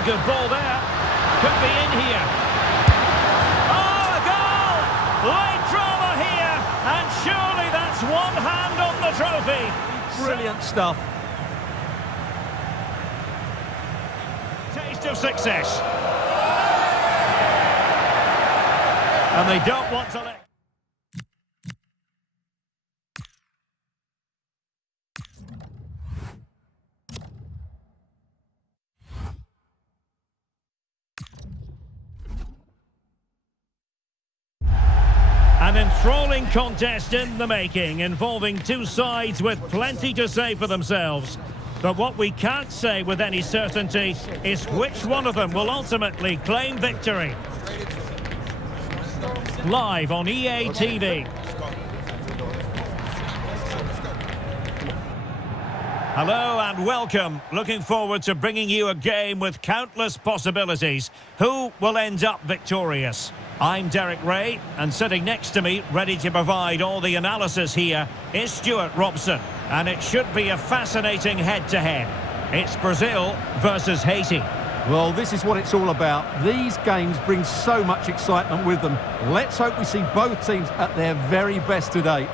Very good ball there. Could be in here. Oh, a goal! Late drama here, and surely that's one hand on the trophy. Brilliant stuff. Taste of success. And they don't want to let... An enthralling contest in the making, involving two sides with plenty to say for themselves. But what we can't say with any certainty is which one of them will ultimately claim victory. Live on EA TV. Hello and welcome. Looking forward to bringing you a game with countless possibilities. Who will end up victorious? I'm Derek Ray, and sitting next to me, ready to provide all the analysis here, is Stuart Robson. And it should be a fascinating head-to-head. It's Brazil versus Haiti. Well, this is what it's all about. These games bring so much excitement with them. Let's hope we see both teams at their very best today.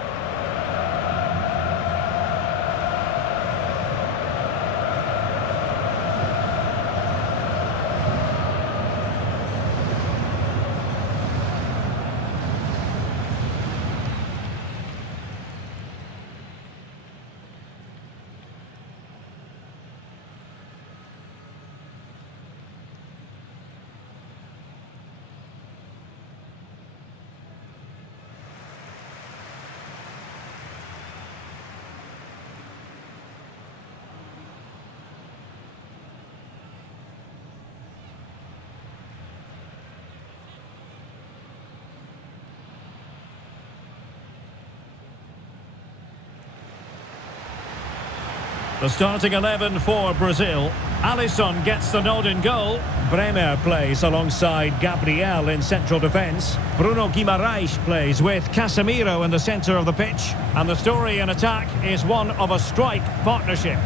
The starting 11 for Brazil. Alisson gets the nod in goal. Bremer plays alongside Gabriel in central defence. Bruno Guimaraes plays with Casemiro in the centre of the pitch. And the story in attack is one of a strike partnership.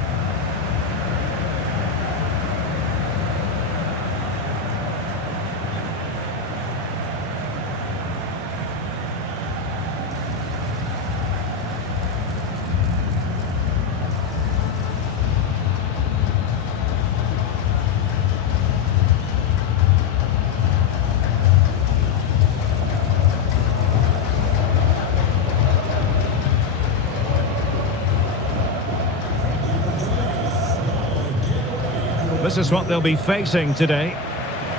This is what they'll be facing today.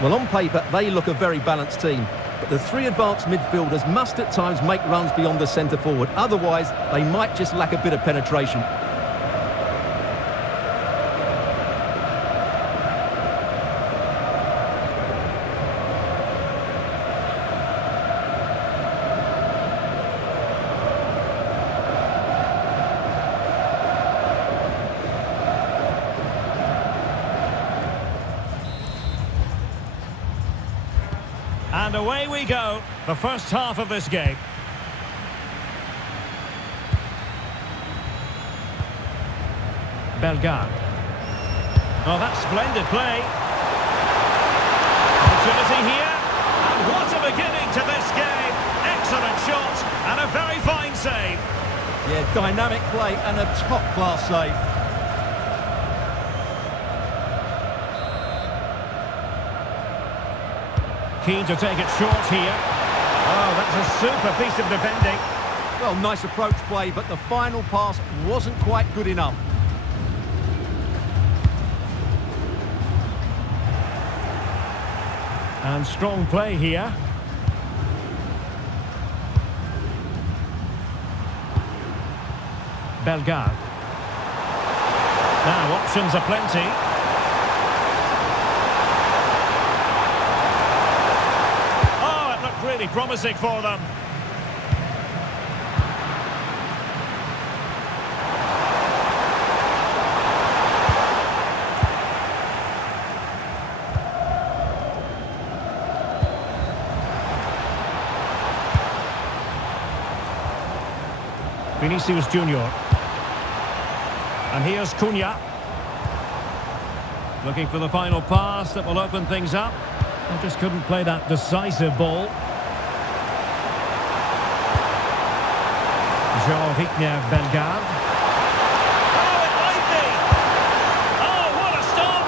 Well, on paper, they look a very balanced team. But the three advanced midfielders must at times make runs beyond the centre forward. Otherwise, they might just lack a bit of penetration. And away we go, the first half of this game. Bellegarde. Oh, that's splendid play. Opportunity here. And what a beginning to this game. Excellent shot and a very fine save. Yeah, dynamic play and a top-class save. Keen to take it short here. Oh, that's a super piece of defending. Well, nice approach play, but the final pass wasn't quite good enough. And strong play here. Bellegarde. Now, options are plenty. Really promising for them. Vinicius Junior. And here's Cunha. Looking for the final pass that will open things up. They just couldn't play that decisive ball. Jean-Victor Bellegarde. Oh, it might be! Oh, what a stop!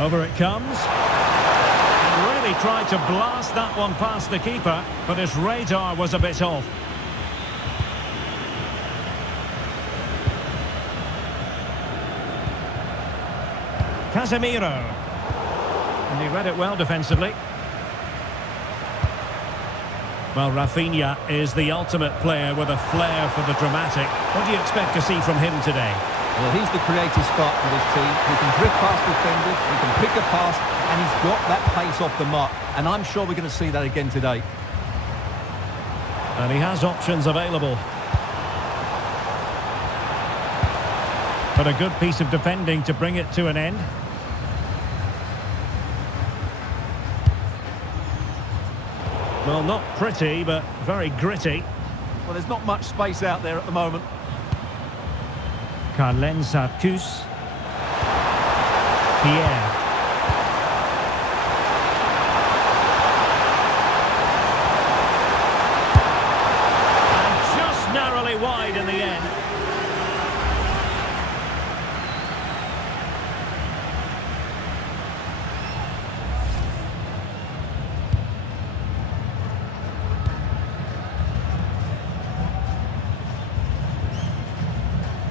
Over it comes. And really tried to blast that one past the keeper, but his radar was a bit off. Casemiro. And he read it well defensively. Well, Rafinha is the ultimate player with a flair for the dramatic. What do you expect to see from him today? Well, he's the creative spark for this team. He can drift past defenders, he can pick a pass, and he's got that pace off the mark. And I'm sure we're going to see that again today. And he has options available. But a good piece of defending to bring it to an end. Well, not pretty, but very gritty. Well, there's not much space out there at the moment. Carlen Sarcus. Pierre. And just narrowly wide in the end.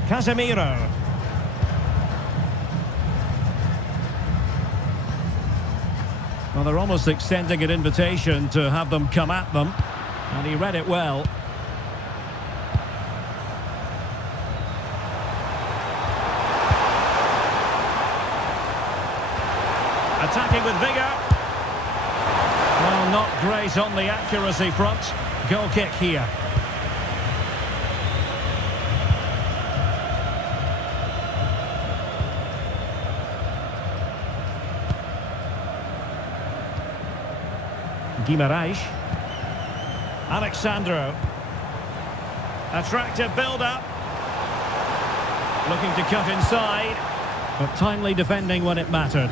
Casemiro. Well, they're almost extending an invitation to have them come at them. And he read it well. Attacking with vigour. Well, not great on the accuracy front. Goal kick here. Guimaraes. Alexandro. Attractive build-up. Looking to cut inside, but timely defending when it mattered.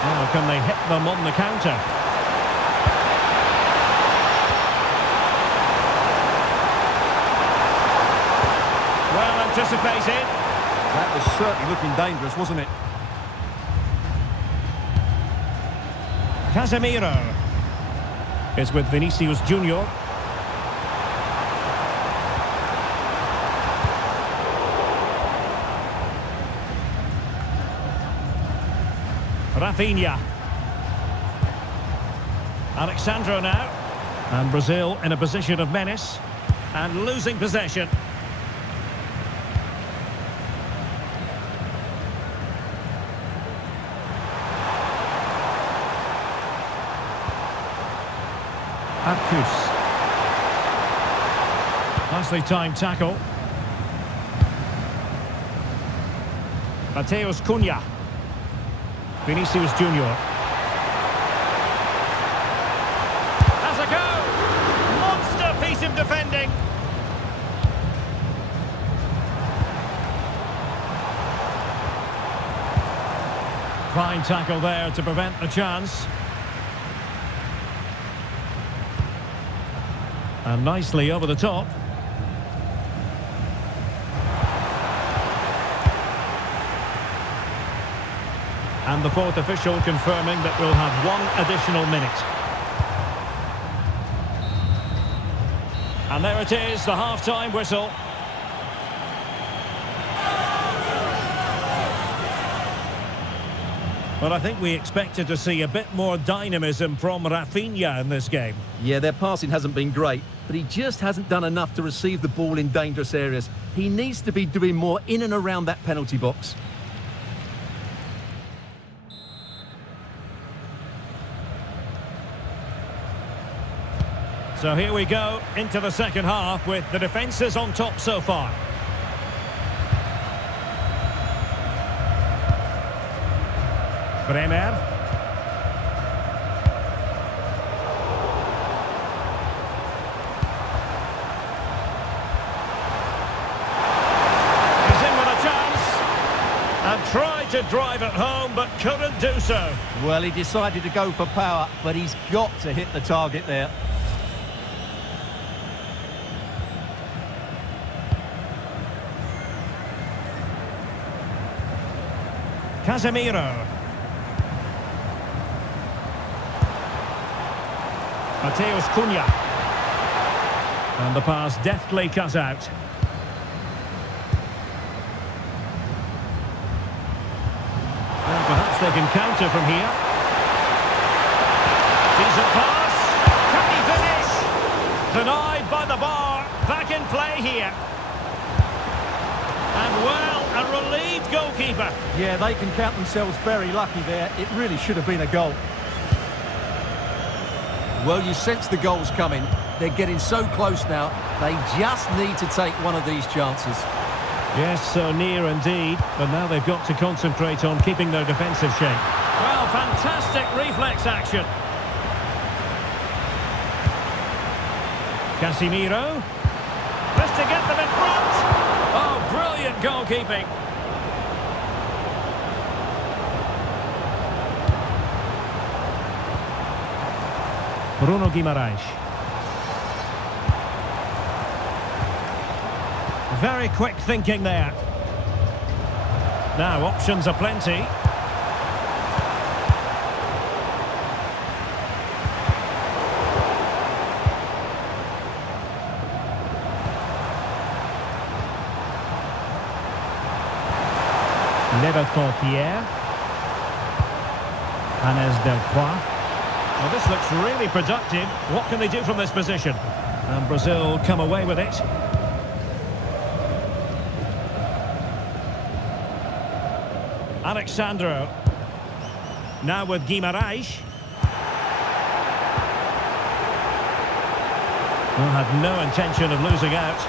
Oh, can they hit them on the counter? Well anticipated. That was certainly looking dangerous, wasn't it? Casemiro is with Vinicius Junior. Rafinha. Alexandro now. And Brazil in a position of menace and losing possession. Arcus. Nicely timed tackle. Mateus Cunha. Vinicius Junior. Has a go! Monster piece of defending. Fine tackle there to prevent the chance. And nicely over the top. And the fourth official confirming that we'll have one additional minute. And there it is, the half-time whistle. Well, I think we expected to see a bit more dynamism from Rafinha in this game. Yeah, their passing hasn't been great, but he just hasn't done enough to receive the ball in dangerous areas. He needs to be doing more in and around that penalty box. So here we go into the second half with the defences on top so far. Bremer. And tried to drive it home, but couldn't do so. Well, he decided to go for power, but he's got to hit the target there. Casemiro. Mateus Cunha. And the pass deftly cut out. Well, perhaps they can counter from here. Decent pass. Can he finish? Denied by the bar. Back in play here. And well, a relieved goalkeeper. Yeah, they can count themselves very lucky there. It really should have been a goal. Well, you sense the goal's coming. They're getting so close now. They just need to take one of these chances. Yes, so near indeed. But now they've got to concentrate on keeping their defensive shape. Well, fantastic reflex action. Casemiro. Just to get them in front. Oh, brilliant goalkeeping. Bruno Guimaraes. Very quick thinking there. Now, options are plenty. Pierre. Hannes Delcroix. Well, this looks really productive. What can they do from this position? And Brazil come away with it. Alexandro. Now with Guimaraes. Well, had no intention of losing out.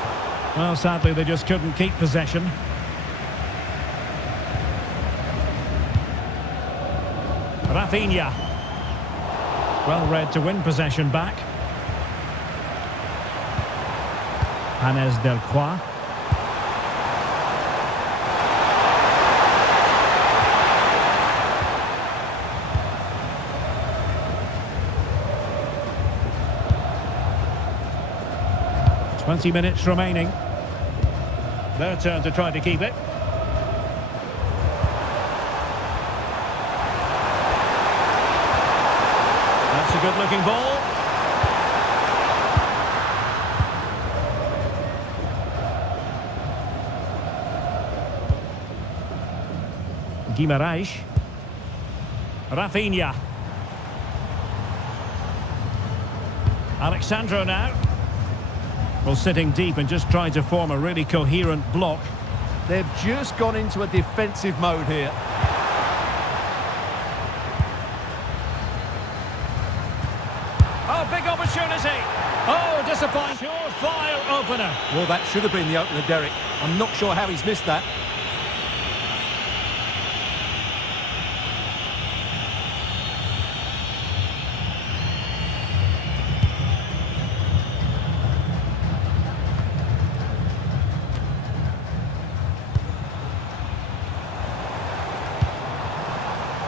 Well, sadly, they just couldn't keep possession. Rafinha. Well read to win possession back. Hannes Delcroix. "20 minutes remaining. Their turn to try to keep it. That's a good-looking ball. Guimaraes. Rafinha. Alexandro now. Well, sitting deep and just trying to form a really coherent block. They've just gone into a defensive mode here. Oh, big opportunity. Oh, disappointing. Surefire opener. Well, that should have been the opener, Derek. I'm not sure how he's missed that.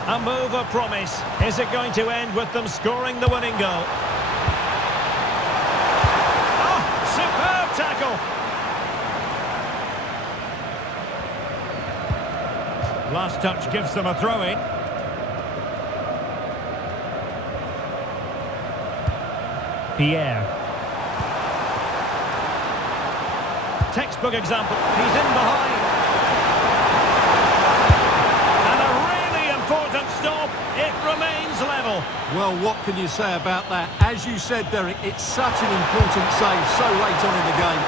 A move of promise. Is it going to end with them scoring the winning goal? Oh, superb tackle. Last touch gives them a throw-in. Pierre. Textbook example. He's in behind. Important stop, it remains level. Well, what can you say about that? As you said, Derek, it's such an important save so late on in the game.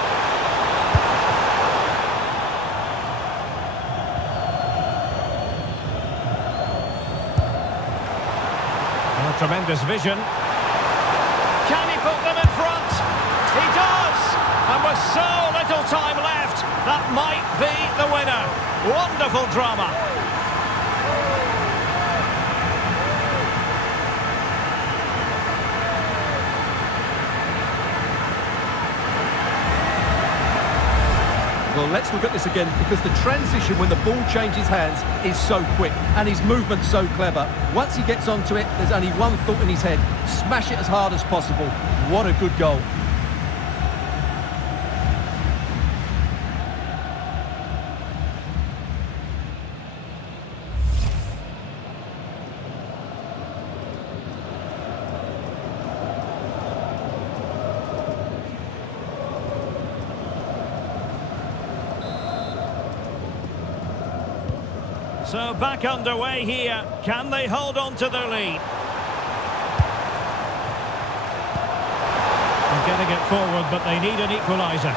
Oh, tremendous vision. Can he put them in front? He does! And with so little time left, that might be the winner. Wonderful drama. Well, let's look at this again, because the transition when the ball changes hands is so quick and his movement's so clever. Once he gets onto it, there's only one thought in his head: smash it as hard as possible. What a good goal. So back underway here. Can they hold on to their lead? They're getting it forward, but they need an equaliser.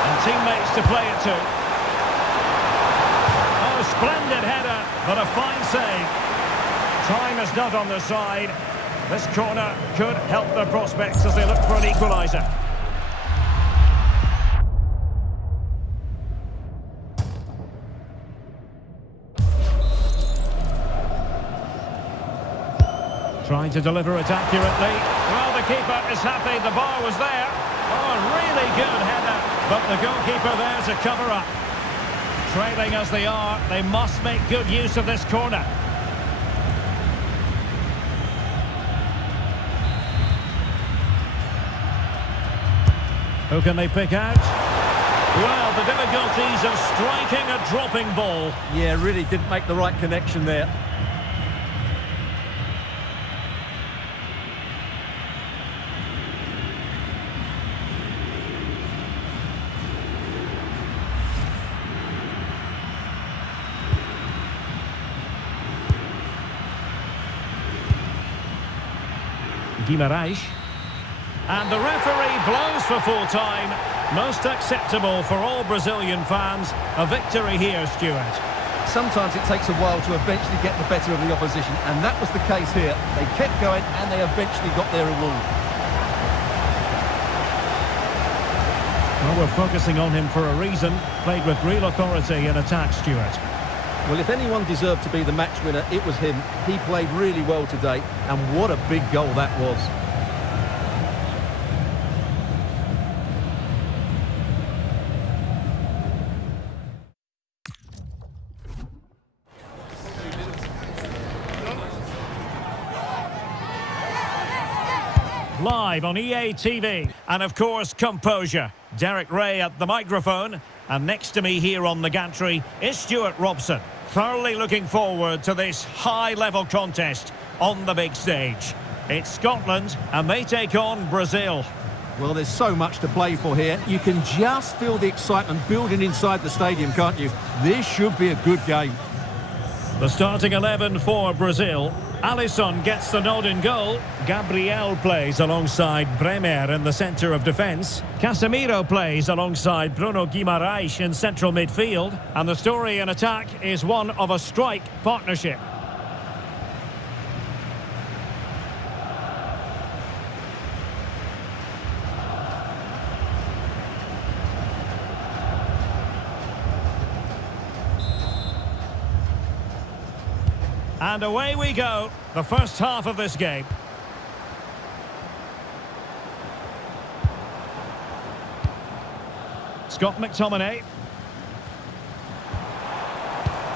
And teammates to play it to. Oh, splendid header, but a fine save. Time is not on their side. This corner could help their prospects as they look for an equaliser. Trying to deliver it accurately. Well, the keeper is happy. The bar was there. Oh, a really good header. But the goalkeeper there to cover up. Trailing as they are, they must make good use of this corner. Who can they pick out? Well, the difficulties of striking a dropping ball. Yeah, really didn't make the right connection there. Guimarães. And the referee blows for full time. Most acceptable for all Brazilian fans. A victory here, Stuart. Sometimes it takes a while to eventually get the better of the opposition, and that was the case here. They kept going and they eventually got their reward. Well, we're focusing on him for a reason. Played with real authority in attack, Stuart. Well, if anyone deserved to be the match winner, it was him. He played really well today, and what a big goal that was. Live on EA TV. And of course, composure. Derek Ray at the microphone. And next to me here on the gantry is Stuart Robson. Thoroughly looking forward to this high-level contest on the big stage. It's Scotland, and they take on Brazil. Well, there's so much to play for here. You can just feel the excitement building inside the stadium, can't you? This should be a good game. The starting 11 for Brazil. Alisson gets the nod in goal. Gabriel plays alongside Bremer in the centre of defence. Casemiro plays alongside Bruno Guimarães in central midfield. And the story in attack is one of a strike partnership. And away we go, the first half of this game. Scott McTominay.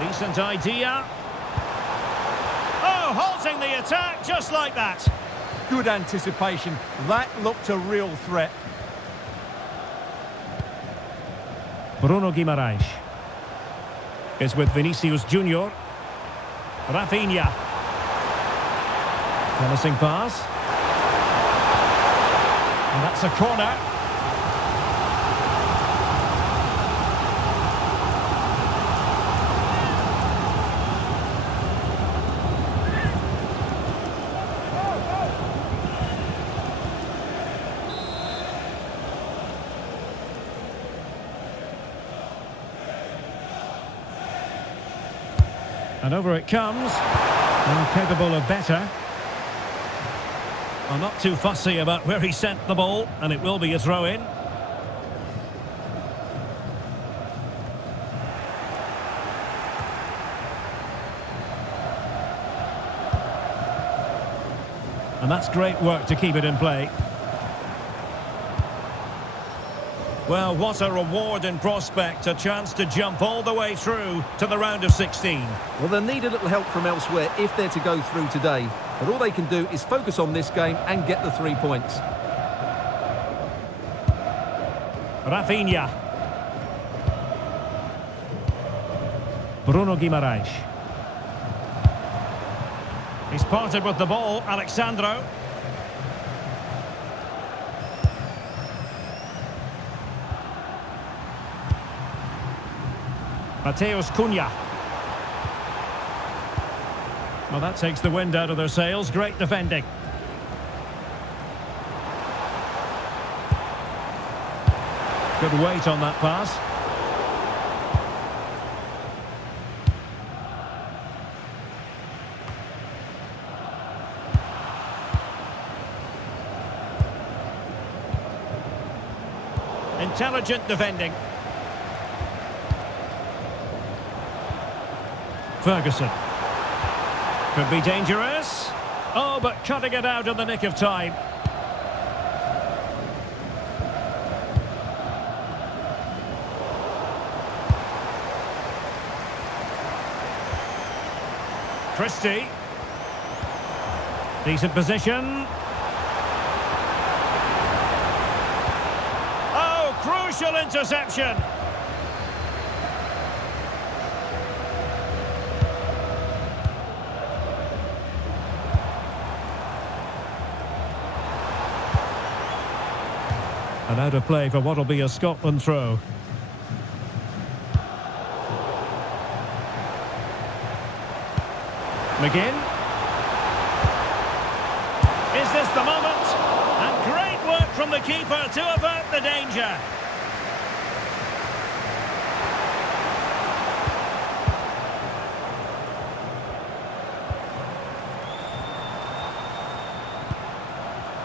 Decent idea. Oh, halting the attack just like that. Good anticipation. That looked a real threat. Bruno Guimarães is with Vinicius Junior. Rafinha. Promising pass. And that's a corner. And over it comes. Capable of better. I'm not too fussy about where he sent the ball, and it will be a throw-in. And that's great work to keep it in play. Well, what a reward in prospect, a chance to jump all the way through to the round of 16. Well, they'll need a little help from elsewhere if they're to go through today. But all they can do is focus on this game and get the 3 points. Rafinha. Bruno Guimaraes. He's parted with the ball, Alexandro. Mateus Cunha. Well, that takes the wind out of their sails. Great defending. Good weight on that pass. Intelligent defending. Ferguson. Could be dangerous. Oh, but cutting it out in the nick of time. Christie. Decent position. Oh, crucial interception. And out of play for what will be a Scotland throw. McGinn. Is this the moment? And great work from the keeper to avert the danger.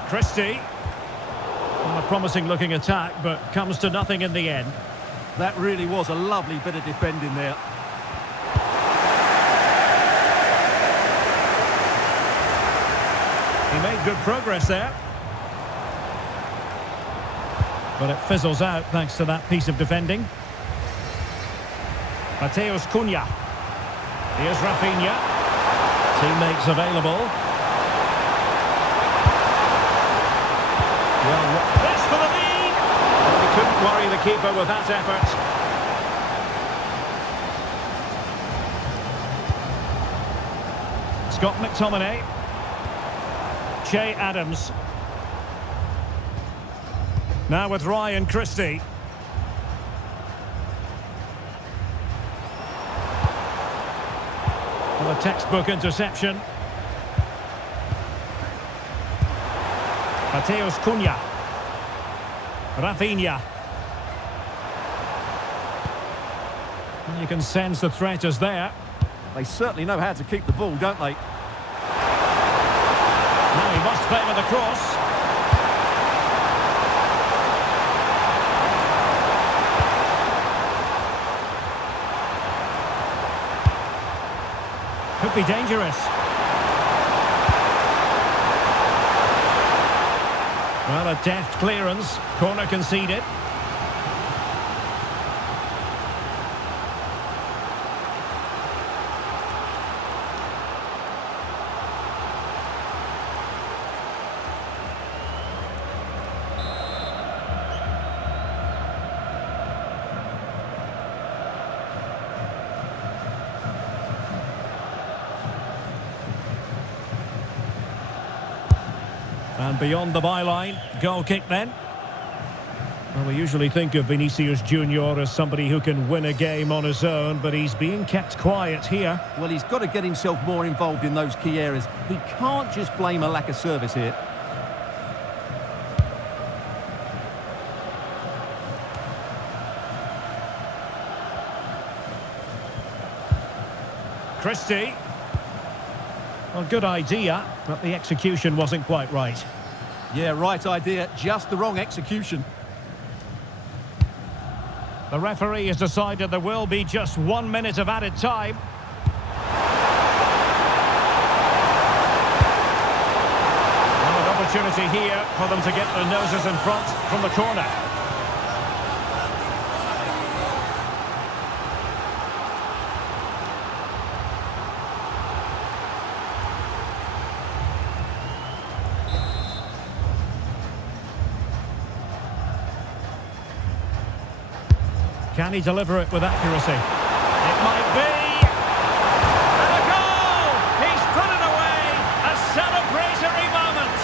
Christie. Well, a promising looking attack, but comes to nothing in the end. That really was a lovely bit of defending there. He made good progress there. But it fizzles out thanks to that piece of defending. Mateus Cunha. Here's Rafinha. Teammates available. Well, this for the lead! Well, he couldn't worry the keeper with that effort. Scott McTominay. Che Adams. Now with Ryan Christie. Well, a textbook interception. Mateus Cunha. Rafinha. And you can sense the threat is there. They certainly know how to keep the ball, don't they? Now he must favour the cross. Could be dangerous. Well, a deft clearance. Corner conceded. And beyond the byline, goal kick then. Well, we usually think of Vinicius Junior as somebody who can win a game on his own, but he's being kept quiet here. Well, he's got to get himself more involved in those key areas. He can't just blame a lack of service here. Christie. Well, good idea, but the execution wasn't quite right. Yeah, right idea, just the wrong execution. The referee has decided there will be just 1 minute of added time. Well, an opportunity here for them to get their noses in front from the corner. Can he deliver it with accuracy? It might be. And a goal! He's put it away. A celebratory moment.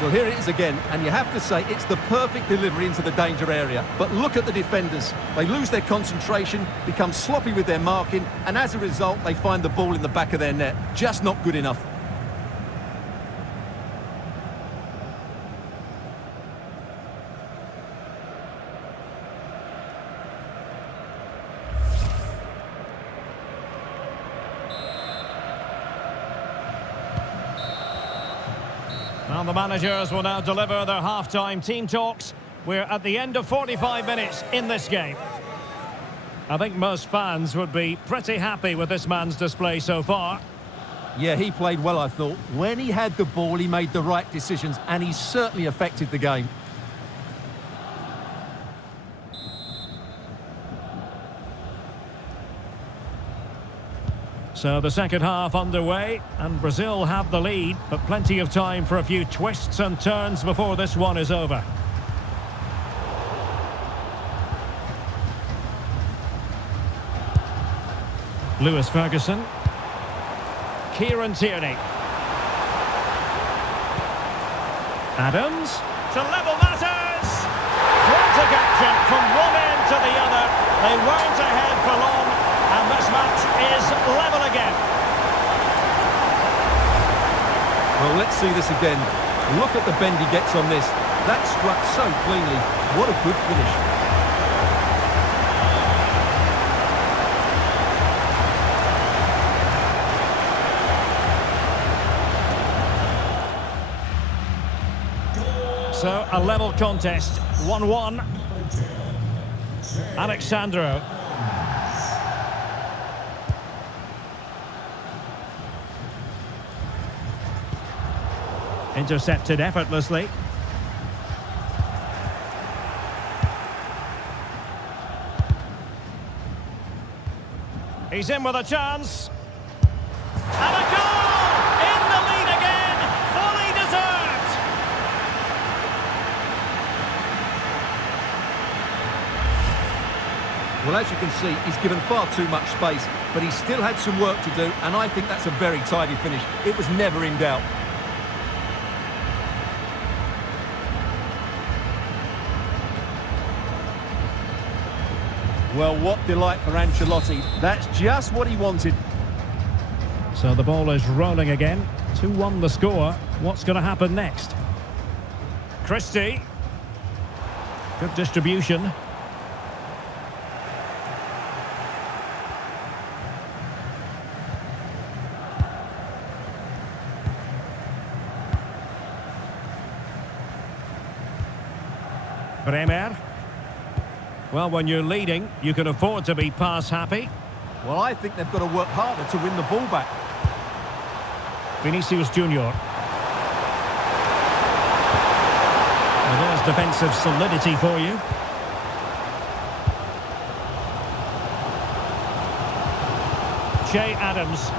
Well, here it is again, and you have to say it's the perfect delivery into the danger area. But look at the defenders. They lose their concentration, become sloppy with their marking, and as a result, they find the ball in the back of their net. Just not good enough. Well, the managers will now deliver their half-time team talks. We're at the end of 45 minutes in this game. I think most fans would be pretty happy with this man's display so far. Yeah, he played well, I thought. When he had the ball, he made the right decisions, and he certainly affected the game. So the second half underway, and Brazil have the lead, but plenty of time for a few twists and turns before this one is over. Lewis Ferguson. Kieran Tierney. Adams. To level matters! Frantic action from one end to the other. They weren't ahead for long, and this match is level again. Well, let's see this again. Look at the bend he gets on this. That struck so cleanly. What a good finish. So, a level contest, 1-1. Alexandro. Intercepted effortlessly. He's in with a chance. And a goal! In the lead again! Fully deserved! Well, as you can see, he's given far too much space, but he still had some work to do, and I think that's a very tidy finish. It was never in doubt. Well, what delight for Ancelotti. That's just what he wanted. So the ball is rolling again. 2-1 the score. What's going to happen next? Christie. Good distribution. Bremer. Well, when you're leading, you can afford to be pass-happy. Well, I think they've got to work harder to win the ball back. Vinicius Junior. Well, there's defensive solidity for you. Che Adams.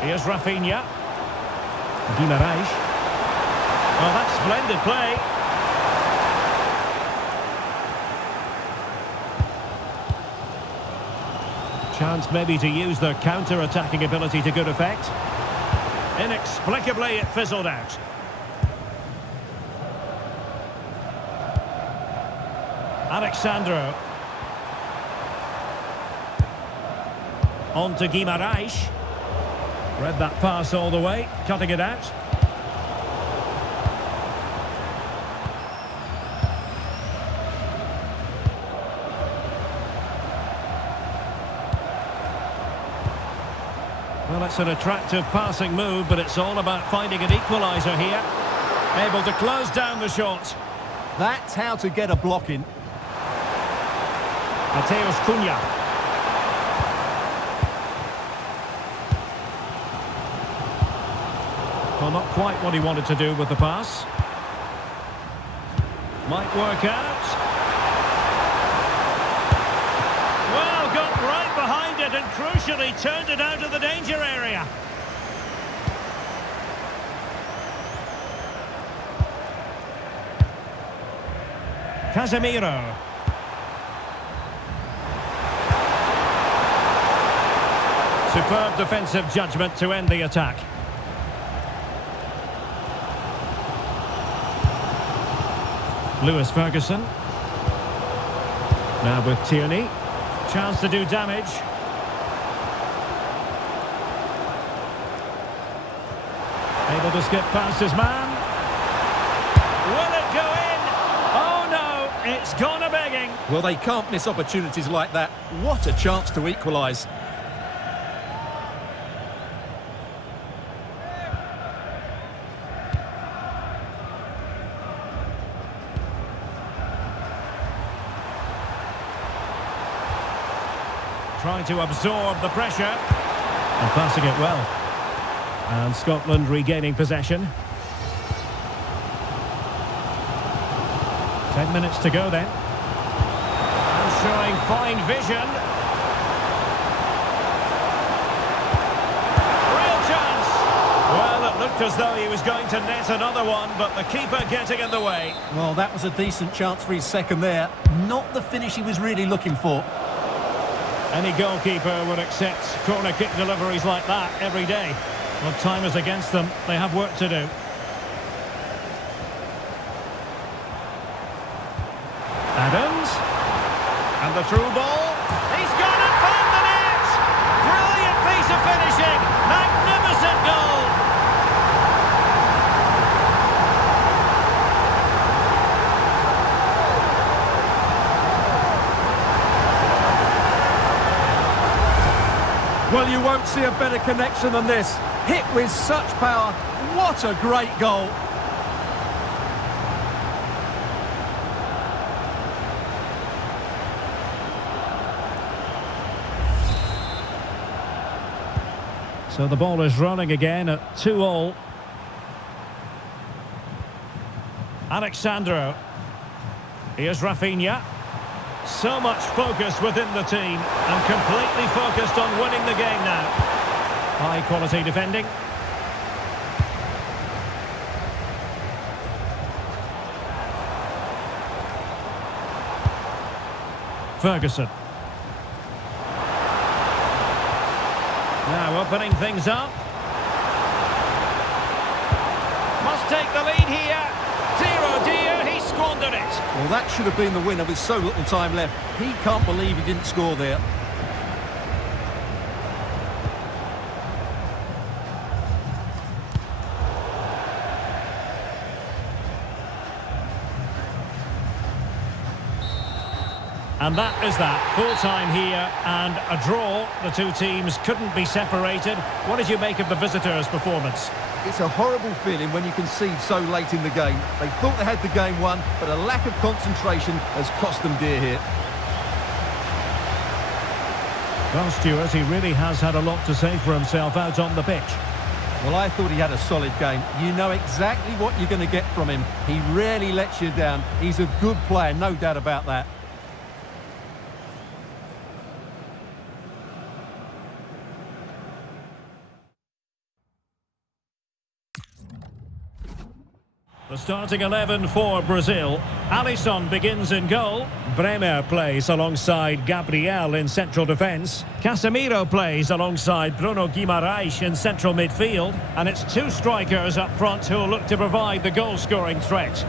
Here's Rafinha. Guimarães. Well, that's splendid play. Chance maybe to use their counter-attacking ability to good effect. Inexplicably, it fizzled out. Alexandro. On to Guimarães. Read that pass all the way, cutting it out. Well, it's an attractive passing move, but it's all about finding an equaliser here. Able to close down the shot. That's how to get a block in. Mateus Cunha. Well, not quite what he wanted to do with the pass. Might work out. Well, got right behind it and crucially turned it out of the danger area. Casemiro. Superb defensive judgment to end the attack. Lewis Ferguson. Now with Tierney. Chance to do damage. Able to skip past his man. Will it go in? Oh no, it's gone a-begging. Well, they can't miss opportunities like that. What a chance to equalise. Trying to absorb the pressure. And passing it well. And Scotland regaining possession. 10 minutes to go then. And showing fine vision. Real chance. Well, it looked as though he was going to net another one, but the keeper getting in the way. Well, that was a decent chance for his second there. Not the finish he was really looking for. Any goalkeeper would accept corner kick deliveries like that every day. Well, time is against them. They have work to do. Adams. And the through ball. He's gone and found the net! Brilliant piece of finishing! Magnificent goal! Well, you won't see a better connection than this. Hit with such power. What a great goal. So the ball is rolling again at 2-2. Alexandro. Here's Rafinha. So much focus within the team and completely focused on winning the game now. High quality defending. Ferguson. Now opening things up. Must take the lead here. Dear oh dear, he squandered it. Well, that should have been the winner with so little time left. He can't believe he didn't score there. And that is that. Full-time here and a draw. The two teams couldn't be separated. What did you make of the visitors' performance? It's a horrible feeling when you concede so late in the game. They thought they had the game won, but a lack of concentration has cost them dear here. Well, Stuart, he really has had a lot to say for himself out on the pitch. Well, I thought he had a solid game. You know exactly what you're going to get from him. He rarely lets you down. He's a good player, no doubt about that. The starting 11 for Brazil. Alisson begins in goal. Bremer plays alongside Gabriel in central defence. Casemiro plays alongside Bruno Guimaraes in central midfield. And it's two strikers up front who will look to provide the goal-scoring threat.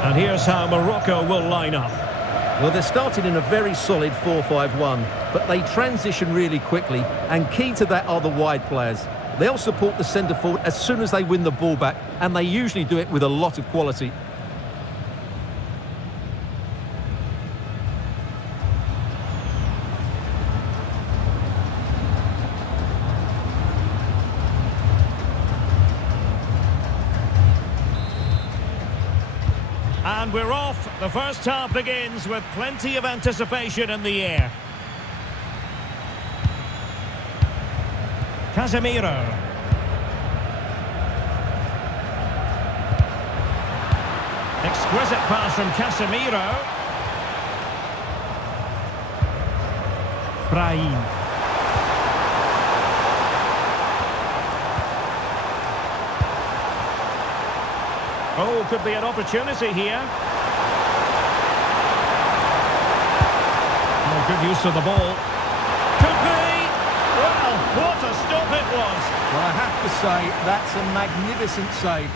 And here's how Morocco will line up. Well, they're starting in a very solid 4-5-1, but they transition really quickly, and key to that are the wide players. They'll support the centre forward as soon as they win the ball back, and they usually do it with a lot of quality. And we're off. The first half begins with plenty of anticipation in the air. Casemiro. Exquisite pass from Casemiro. Brahim. Oh, could be an opportunity here. Oh, good use of the ball. Could be. Well, what a stop it was. Well, I have to say, that's a magnificent save.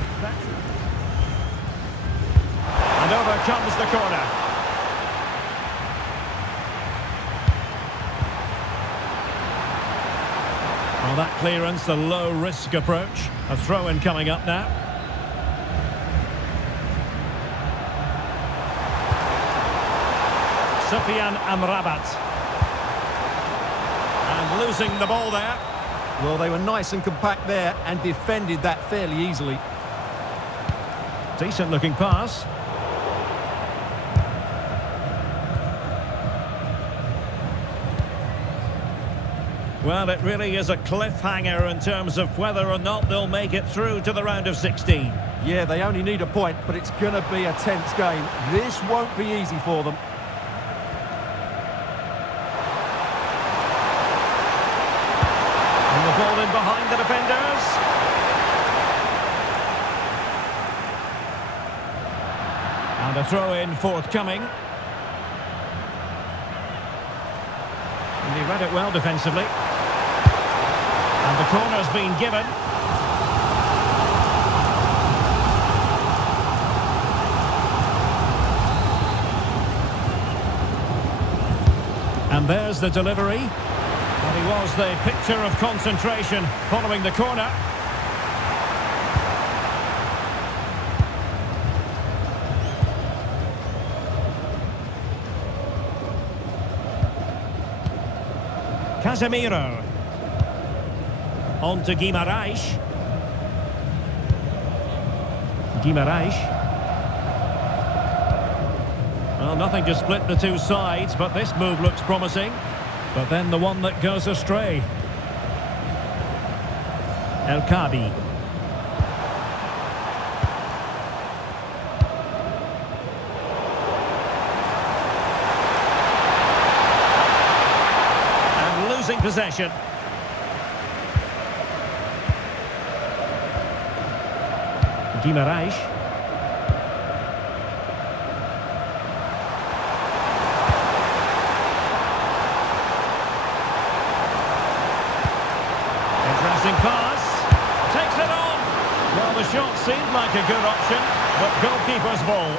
And over comes the corner. Well, that clearance, the low-risk approach. A throw-in coming up now. Sufyan Amrabat. And losing the ball there. Well, they were nice and compact there and defended that fairly easily. Decent looking pass. Well, it really is a cliffhanger in terms of whether or not they'll make it through to the round of 16. Yeah, they only need a point, but it's going to be a tense game. This won't be easy for them. And the ball in behind the defenders. And a throw-in forthcoming. And he read it well defensively. And the corner's been given. And there's the delivery. And he was the picture of concentration following the corner. Casemiro. On to Guimarães. Well, nothing to split the two sides, but this move looks promising. But then the one that goes astray. El Kabi. And losing possession. Guimarães. Interesting pass. Takes it on. Well, the shot seemed like a good option, but goalkeeper's ball.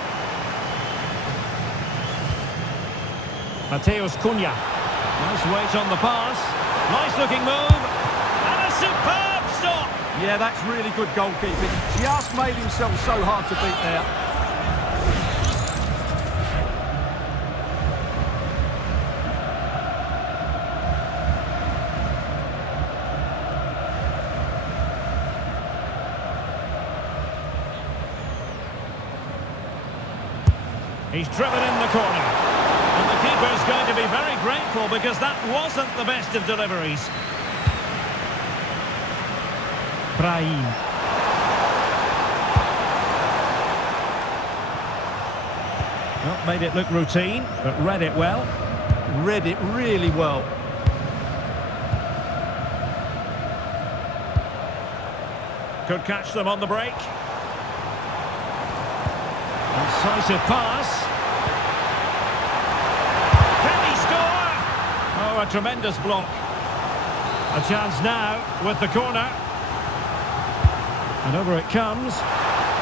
Mateus Cunha. Nice weight on the pass. Nice looking move. And a superb stop. Yeah, that's really good goalkeeping. Just made himself so hard to beat there. He's driven in the corner. And the keeper's going to be very grateful because that wasn't the best of deliveries. Brahim. Well, made it look routine, but read it well. Read it really well. Could catch them on the break. Incisive pass. Can he score? Oh, a tremendous block. A chance now with the corner. And over it comes.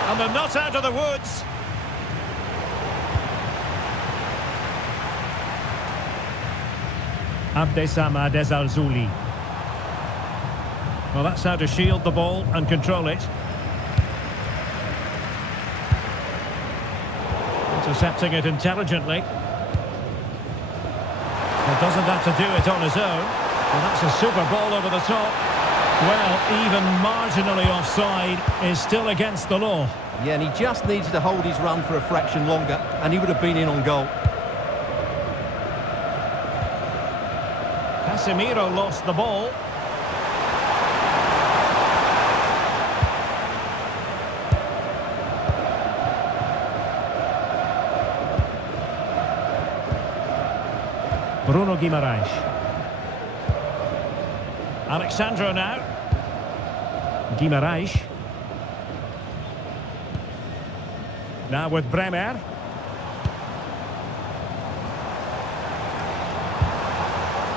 And they're not out of the woods. Abdessamad Al-Zouli. Well, that's how to shield the ball and control it. Intercepting it intelligently. But doesn't have to do it on his own. Well, that's a super ball over the top. Well, even marginally offside is still against the law. Yeah, and he just needs to hold his run for a fraction longer, and he would have been in on goal. Casemiro lost the ball. Bruno Guimaraes. Alexandro now. Guimaraes. Now with Bremer.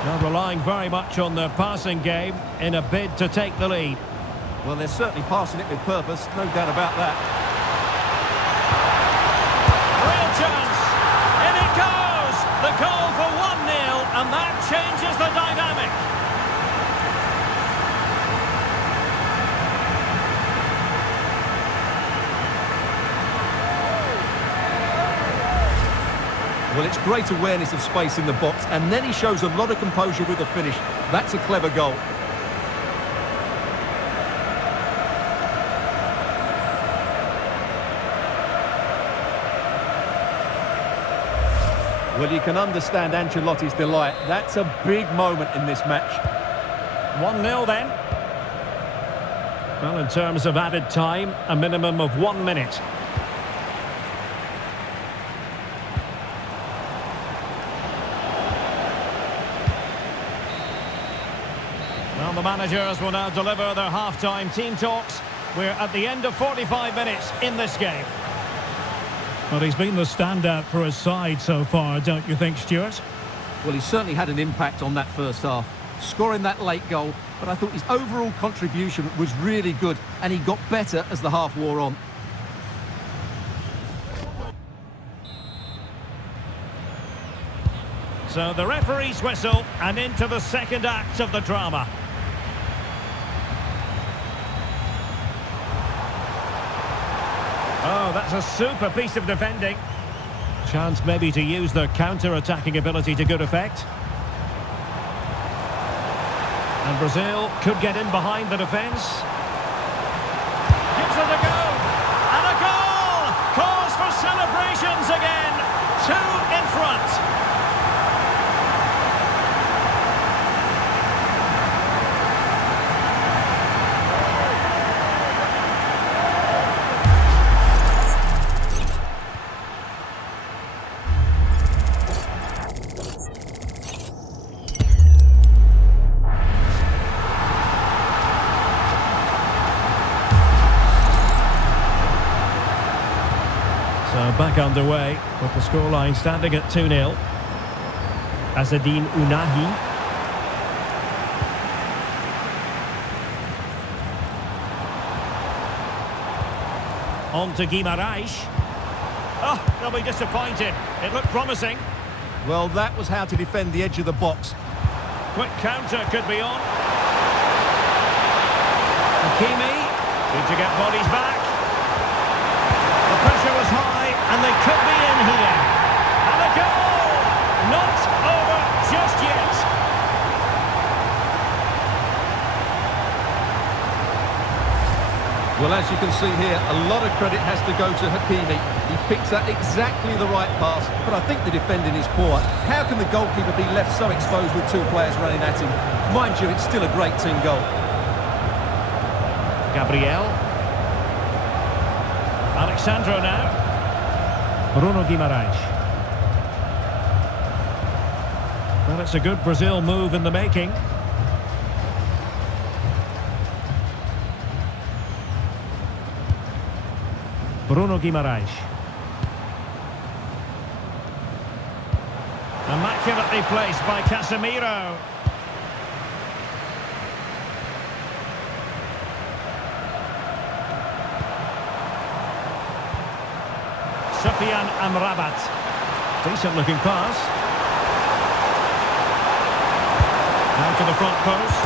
Now relying very much on their passing game in a bid to take the lead. Well, they're certainly passing it with purpose, no doubt about that. Real chance! In it goes! The goal for 1-0, and that changes the dynamic. Well, it's great awareness of space in the box, and then he shows a lot of composure with the finish. That's a clever goal. Well, you can understand Ancelotti's delight. That's a big moment in this match. 1-0 then. Well, in terms of added time, a minimum of 1 minute. Well, the managers will now deliver their half-time team talks. We're at the end of 45 minutes in this game. Well, he's been the standout for his side so far, don't you think, Stuart? Well, he certainly had an impact on that first half, scoring that late goal, but I thought his overall contribution was really good, and he got better as the half wore on. So the referee's whistle, and into the second act of the drama. Oh, that's a super piece of defending. Chance maybe to use their counter-attacking ability to good effect. And Brazil could get in behind the defence. Gives it a go. And a goal! Cause for celebrations again. 2 in front. So back underway with the scoreline standing at 2-0. Azzedine Ounahi. On to Guimaraes. Oh, they'll be disappointed. It looked promising. Well, that was how to defend the edge of the box. Quick counter could be on. Hakimi. Good to get bodies back. The pressure was high, and they could be in here. And a goal! Not over just yet. Well, as you can see here, a lot of credit has to go to Hakimi. He picks up exactly the right pass, but I think the defending is poor. How can the goalkeeper be left so exposed with 2 players running at him? Mind you, it's still a great team goal. Gabriel. Alexandro now. Bruno Guimaraes. Well, it's a good Brazil move in the making. Bruno Guimaraes. Immaculately placed by Casemiro. Sofiane Amrabat. Decent looking pass. Now to the front post.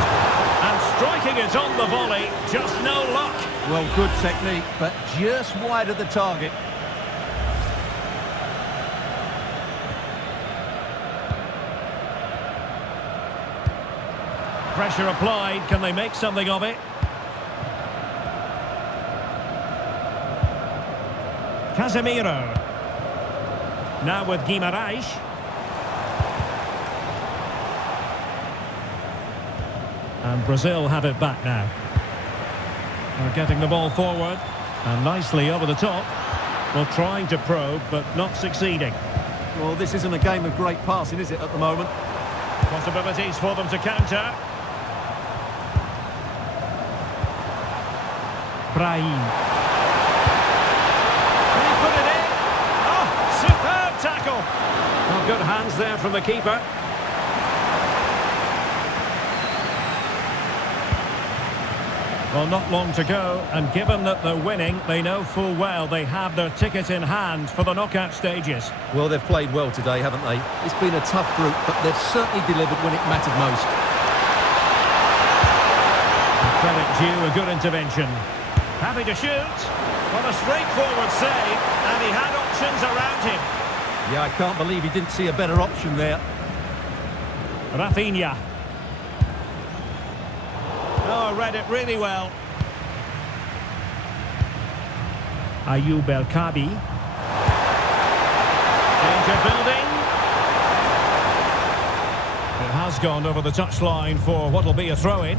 And striking it on the volley. Just no luck. Well, good technique, but just wide of the target. Pressure applied. Can they make something of it? Casemiro. Now with Guimarães. And Brazil have it back now. They're getting the ball forward. And nicely over the top. Well, trying to probe, but not succeeding. Well, this isn't a game of great passing, is it, at the moment? Possibilities for them to counter. Brahim. Can he put it in? Oh, superb tackle. Well, good hands there from the keeper. Well, not long to go, and given that they're winning, they know full well they have their ticket in hand for the knockout stages. Well, they've played well today, haven't they? It's been a tough group, but they've certainly delivered when it mattered most. Credit due, a good intervention. Happy to shoot. Well, a straightforward save, and he had options around him. Yeah, I can't believe he didn't see a better option there. Rafinha. Oh, read it really well. Ayoub El-Kabi. Danger building. It has gone over the touchline for what will be a throw-in.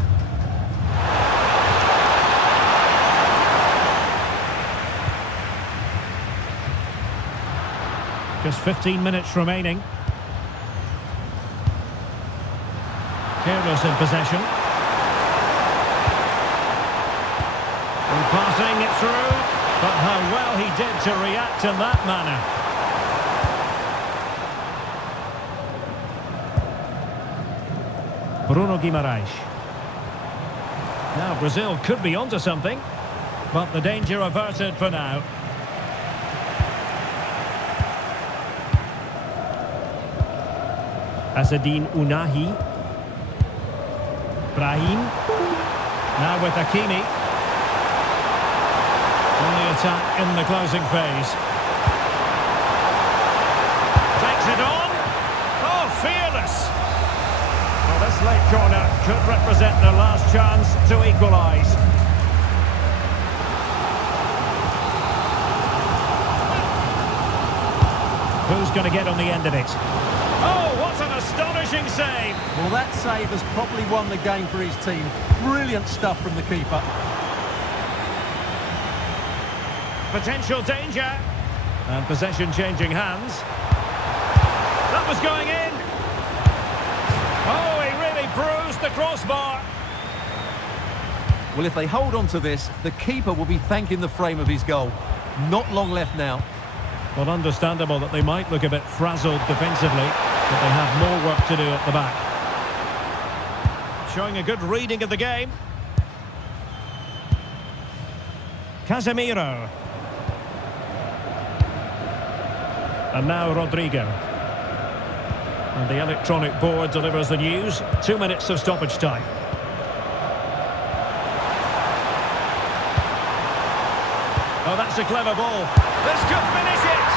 Just 15 minutes remaining. Careless in possession. And passing it through, but how well he did to react in that manner. Bruno Guimarães. Now Brazil could be onto something, but the danger averted for now. Azzedine Ounahi. Brahim. Now with Hakimi. On the attack in the closing phase. Takes it on. Oh, fearless. Well, this late corner could represent their last chance to equalise. Who's going to get on the end of it? Oh, what an astonishing save! Well, that save has probably won the game for his team. Brilliant stuff from the keeper. Potential danger. And possession changing hands. That was going in. Oh, he really bruised the crossbar. Well, if they hold on to this, the keeper will be thanking the frame of his goal. Not long left now. Well, understandable that they might look a bit frazzled defensively, but they have more work to do at the back. Showing a good reading of the game. Casemiro. And now Rodrigo. And the electronic board delivers the news. 2 minutes of stoppage time. Oh, that's a clever ball. This could finish it!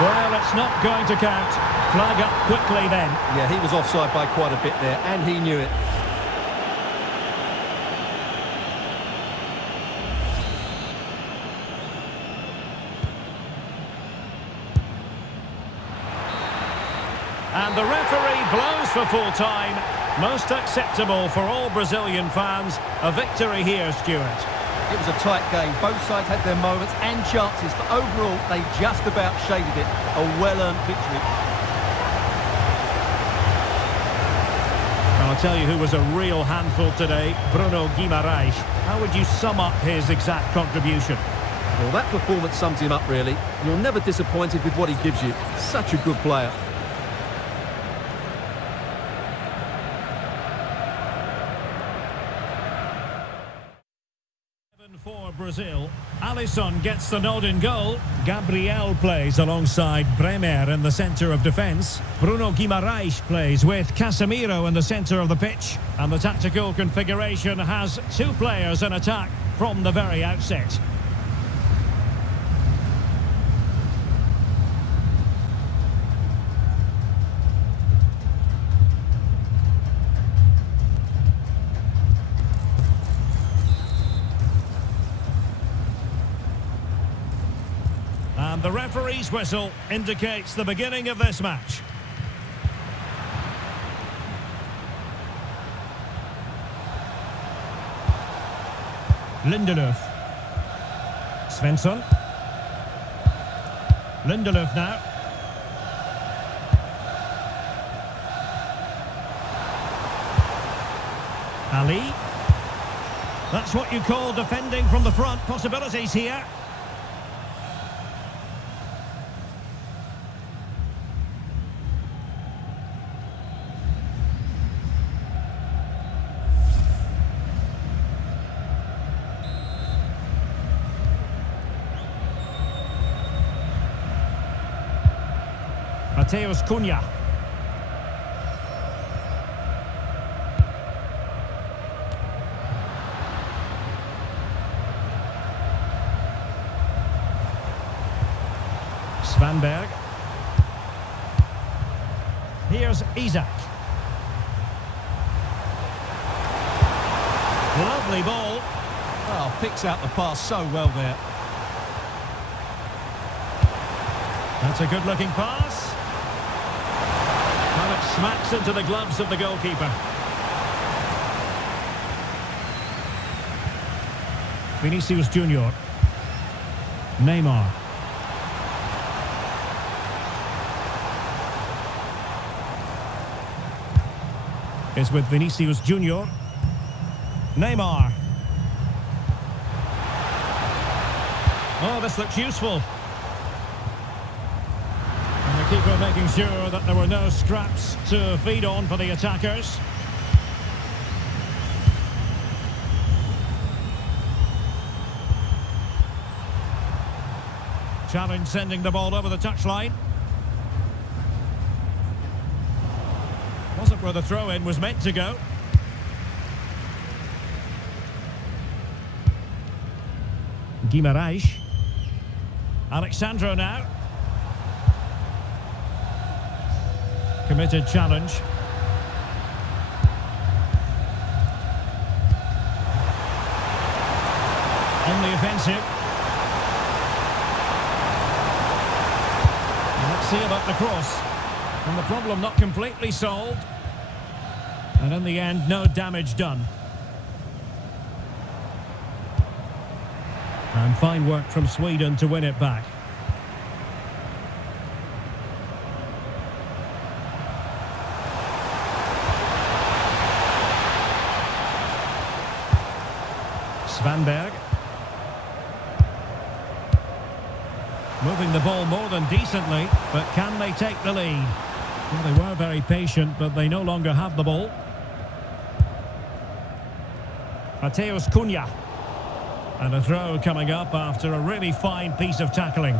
Well, it's not going to count. Flag up quickly then. Yeah, he was offside by quite a bit there, and he knew it. And the referee blows for full time. Most acceptable for all Brazilian fans. A victory here, Stuart. It was a tight game. Both sides had their moments and chances, but overall, they just about shaded it. A well-earned victory. I'll tell you who was a real handful today, Bruno Guimarães. How would you sum up his exact contribution? Well, that performance sums him up, really. You're never disappointed with what he gives you. Such a good player. For Brazil, Alisson gets the nod in goal. Gabriel plays alongside Bremer in the centre of defence. Bruno Guimarães plays with Casemiro in the centre of the pitch. And the tactical configuration has two players in attack from the very outset. And the referee's whistle indicates the beginning of this match. Lindelöf. Svensson. Lindelöf now. Ali. That's what you call defending from the front. Possibilities here. Mateus Cunha. Svanberg. Here's Isaac. Lovely ball. Oh, picks out the pass so well there. That's a good-looking pass. And it smacks into the gloves of the goalkeeper. Vinicius Junior. Neymar. Is with Vinicius Junior. Neymar. Oh, this looks useful. And the keeper making sure that there were no scraps to feed on for the attackers. Challenge sending the ball over the touchline. Wasn't where the throw-in was meant to go. Guimarães. Alexandro now. Committed challenge. On the offensive. And let's see about the cross. And the problem not completely solved. And in the end, no damage done. And fine work from Sweden to win it back. Svanberg. Moving the ball more than decently, but can they take the lead? Well, they were very patient, but they no longer have the ball. Mateus Cunha. And a throw coming up after a really fine piece of tackling.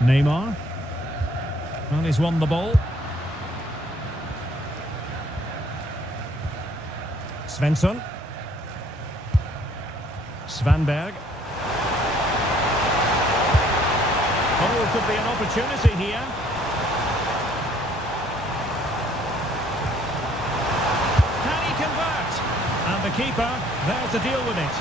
Neymar. And he's won the ball. Svensson. Svanberg. Oh, could be an opportunity here. Can he convert? And the keeper there to deal with it.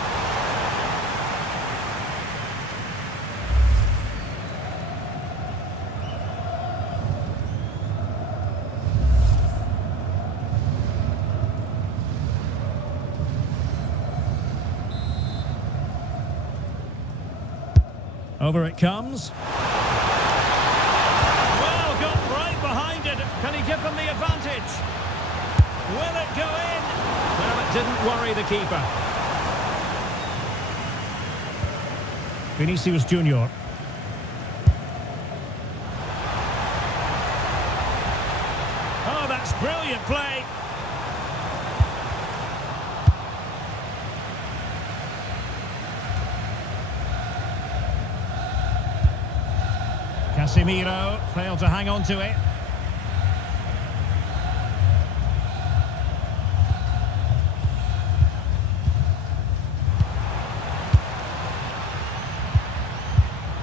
Over it comes. Well, got right behind it. Can he give them the advantage? Will it go in? Well, it didn't worry the keeper. Vinicius Junior. Oh, that's brilliant play. Casemiro failed to hang on to it.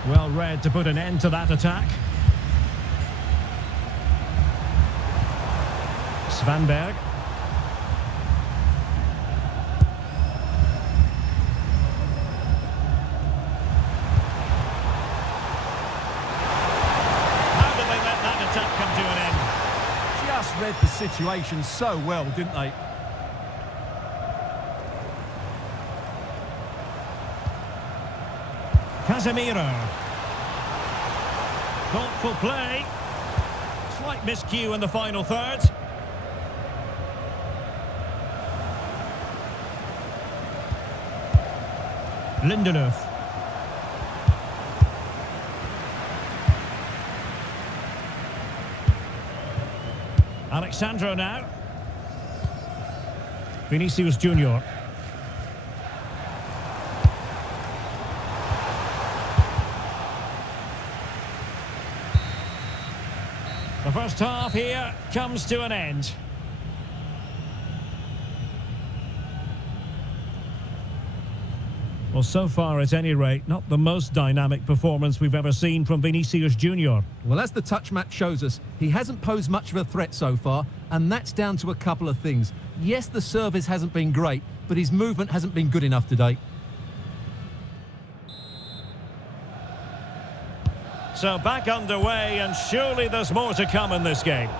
Well read to put an end to that attack. Svanberg. the situation so well, didn't they? Casemiro. Thoughtful play. Slight miscue in the final third. Lindelöf. Alexandro now. Vinicius Junior. The first half here comes to an end. Well, so far, at any rate, not the most dynamic performance we've ever seen from Vinicius Junior. Well, as the touch map shows us, he hasn't posed much of a threat so far, and that's down to a couple of things. Yes, the service hasn't been great, but his movement hasn't been good enough today. So back underway, and surely there's more to come in this game.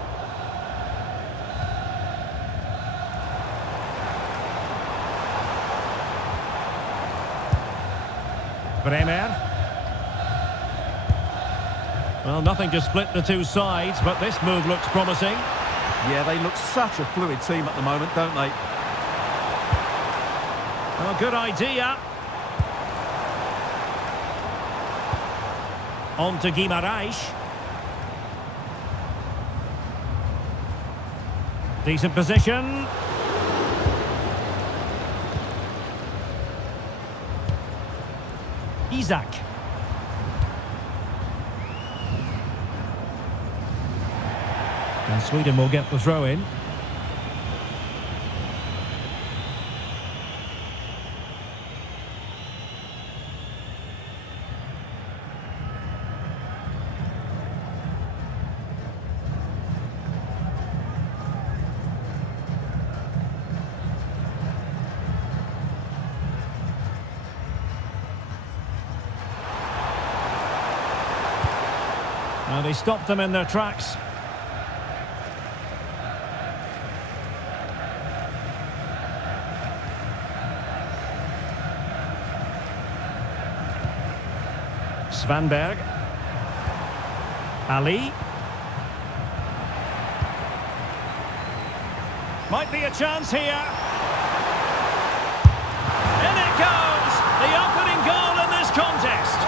Bremer. Well, nothing to split the two sides, but this move looks promising. Yeah, they look such a fluid team at the moment, don't they? Well, good idea. On to Guimaraes. Decent position. Isaac. And Sweden will get the throw in. Now they stopped them in their tracks. Svanberg. Ali. Might be a chance here. In it goes! The opening goal in this contest.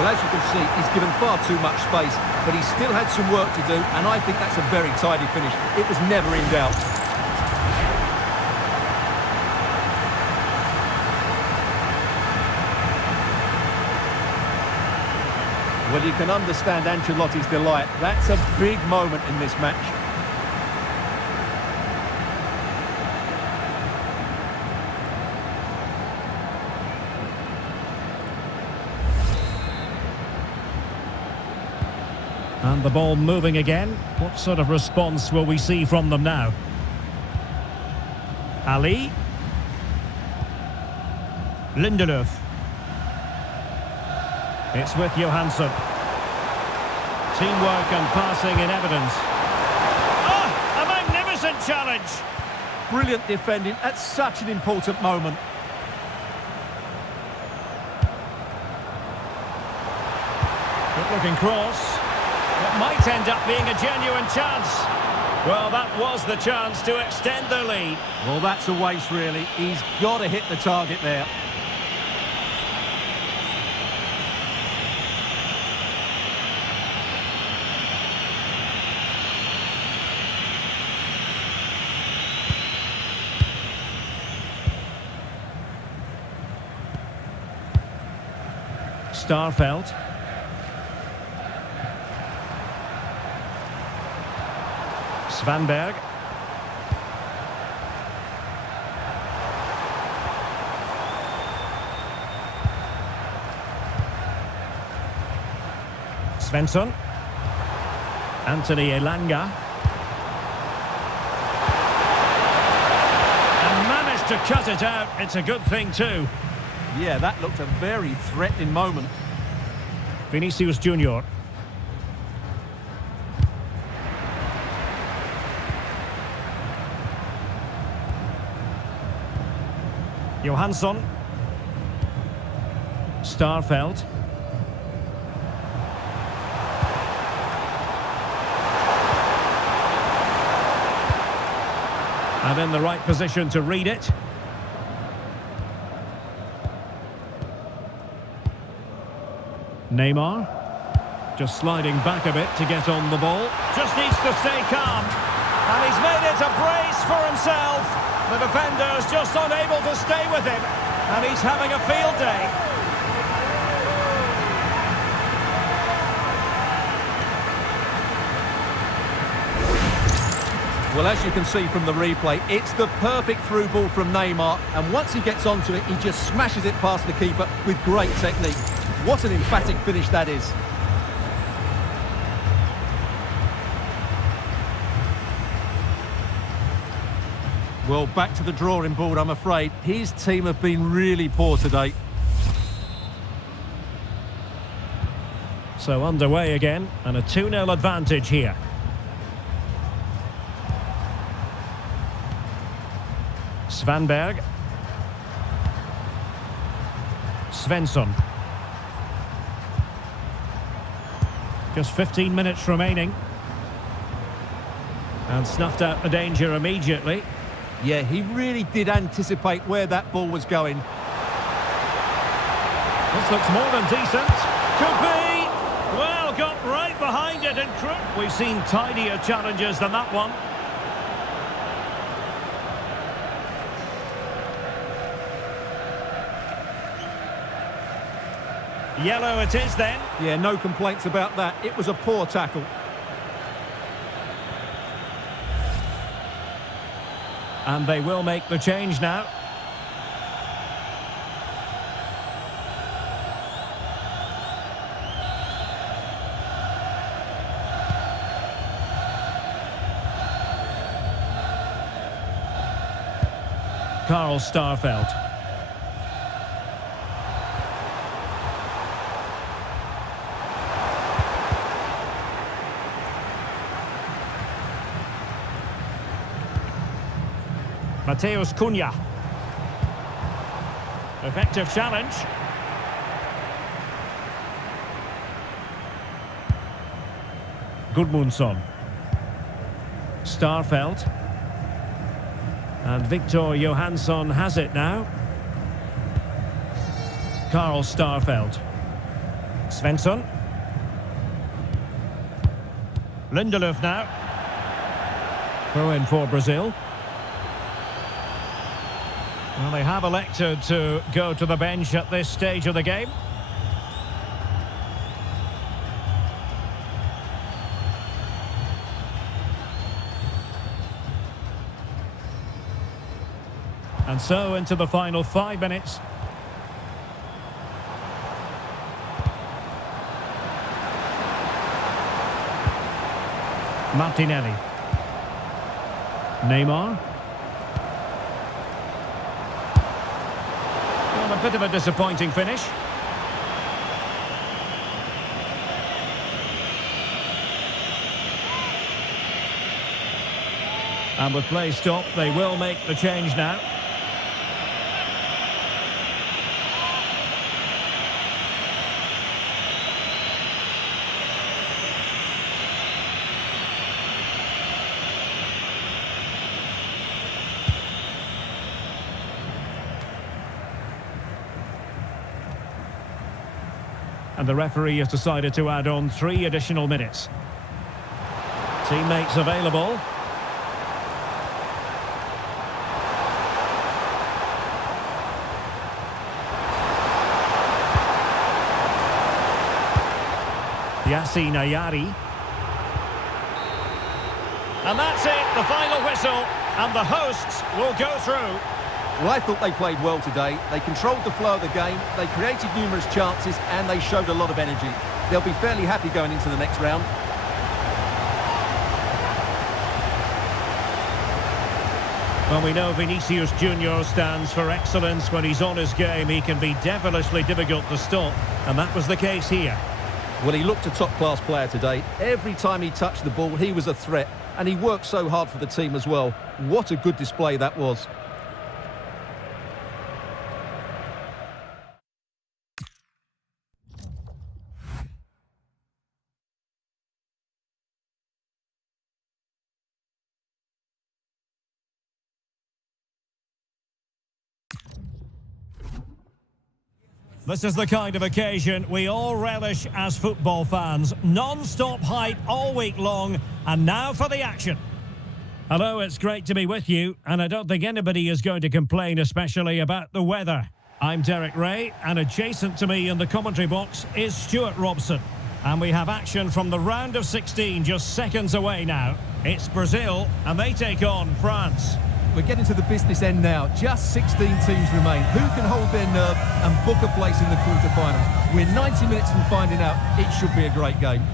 Well, as you can see, he's given far too much space, but he still had some work to do, and I think that's a very tidy finish. It was never in doubt. Well, you can understand Ancelotti's delight. That's a big moment in this match. And the ball moving again. What sort of response will we see from them now? Ali. Lindelöf. It's with Johansson. Teamwork and passing in evidence. Oh, a magnificent challenge. Brilliant defending at such an important moment. Good-looking cross. It might end up being a genuine chance. Well, that was the chance to extend the lead. Well, that's a waste, really. He's got to hit the target there. Starfelt. Svanberg. Svensson. Anthony Elanga. And managed to cut it out. It's a good thing too. Yeah, that looked a very threatening moment. Vinicius Junior. Johansson. Starfelt. And in the right position to read it. Neymar. Just sliding back a bit to get on the ball. Just needs to stay calm. And he's made it a brace for himself. The defender's just unable to stay with him. And he's having a field day. Well, as you can see from the replay, it's the perfect through ball from Neymar, and once he gets onto it, he just smashes it past the keeper with great technique. What an emphatic finish that is. Well, back to the drawing board, I'm afraid. His team have been really poor today. So underway again, and a 2-0 advantage here. Svanberg. Svensson. Just 15 minutes remaining. And snuffed out the danger immediately. Yeah, he really did anticipate where that ball was going. This looks more than decent. Could be. Well, got right behind it and we've seen tidier challenges than that one. Yellow it is then. Yeah, no complaints about that. It was a poor tackle. And they will make the change now. Karl Starfelt. Mateus Cunha. Effective challenge. Gudmundsson. Starfelt. And Victor Johansson has it now. Karl Starfelt. Svensson. Lindelöf now. Throw in for Brazil. Well, they have elected to go to the bench at this stage of the game. And so into the final 5 minutes. Martinelli. Neymar. Well, a bit of a disappointing finish. And with play stopped, they will make the change now. And the referee has decided to add on 3 additional minutes. Teammates available. Yassine Ayari. And that's it, the final whistle, and the hosts will go through. Well, I thought they played well today. They controlled the flow of the game, they created numerous chances, and they showed a lot of energy. They'll be fairly happy going into the next round. Well, we know Vinicius Junior stands for excellence. When he's on his game, he can be devilishly difficult to stop, and that was the case here. Well, he looked a top-class player today. Every time he touched the ball, he was a threat, and he worked so hard for the team as well. What a good display that was. This is the kind of occasion we all relish as football fans. Non-stop hype all week long, and now for the action. Hello, it's great to be with you, and I don't think anybody is going to complain, especially about the weather. I'm Derek Ray, and adjacent to me in the commentary box is Stuart Robson. And we have action from the round of 16 just seconds away now. It's Brazil, and they take on France. We're getting to the business end now. Just 16 teams remain. Who can hold their nerve and book a place in the quarterfinals? We're 90 minutes from finding out. It should be a great game.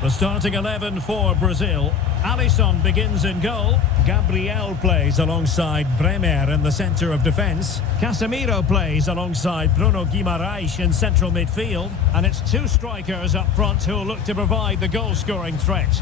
The starting 11 for Brazil. Alisson begins in goal. Gabriel plays alongside Bremer in the centre of defence. Casemiro plays alongside Bruno Guimaraes in central midfield. And it's two strikers up front who'll look to provide the goal-scoring threat.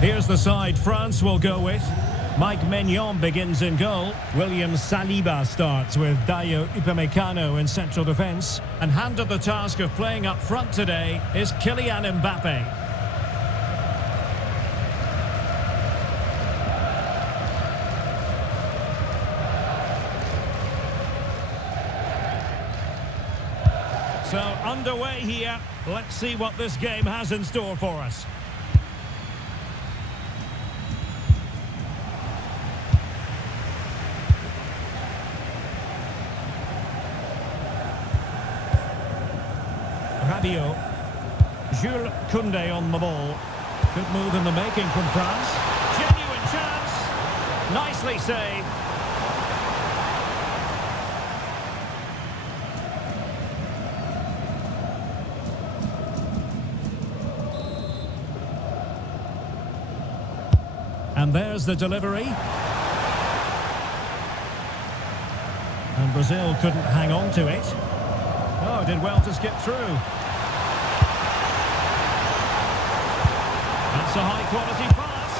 Here's the side France will go with. Mike Maignan begins in goal. William Saliba starts with Dayo Upamecano in central defence. And handed the task of playing up front today is Kylian Mbappe. So underway here. Let's see what this game has in store for us. Rabiot. Jules Koundé on the ball. Good move in the making from France. Genuine chance. Nicely saved. And there's the delivery. And Brazil couldn't hang on to it. Oh, did well to skip through. That's a high-quality pass.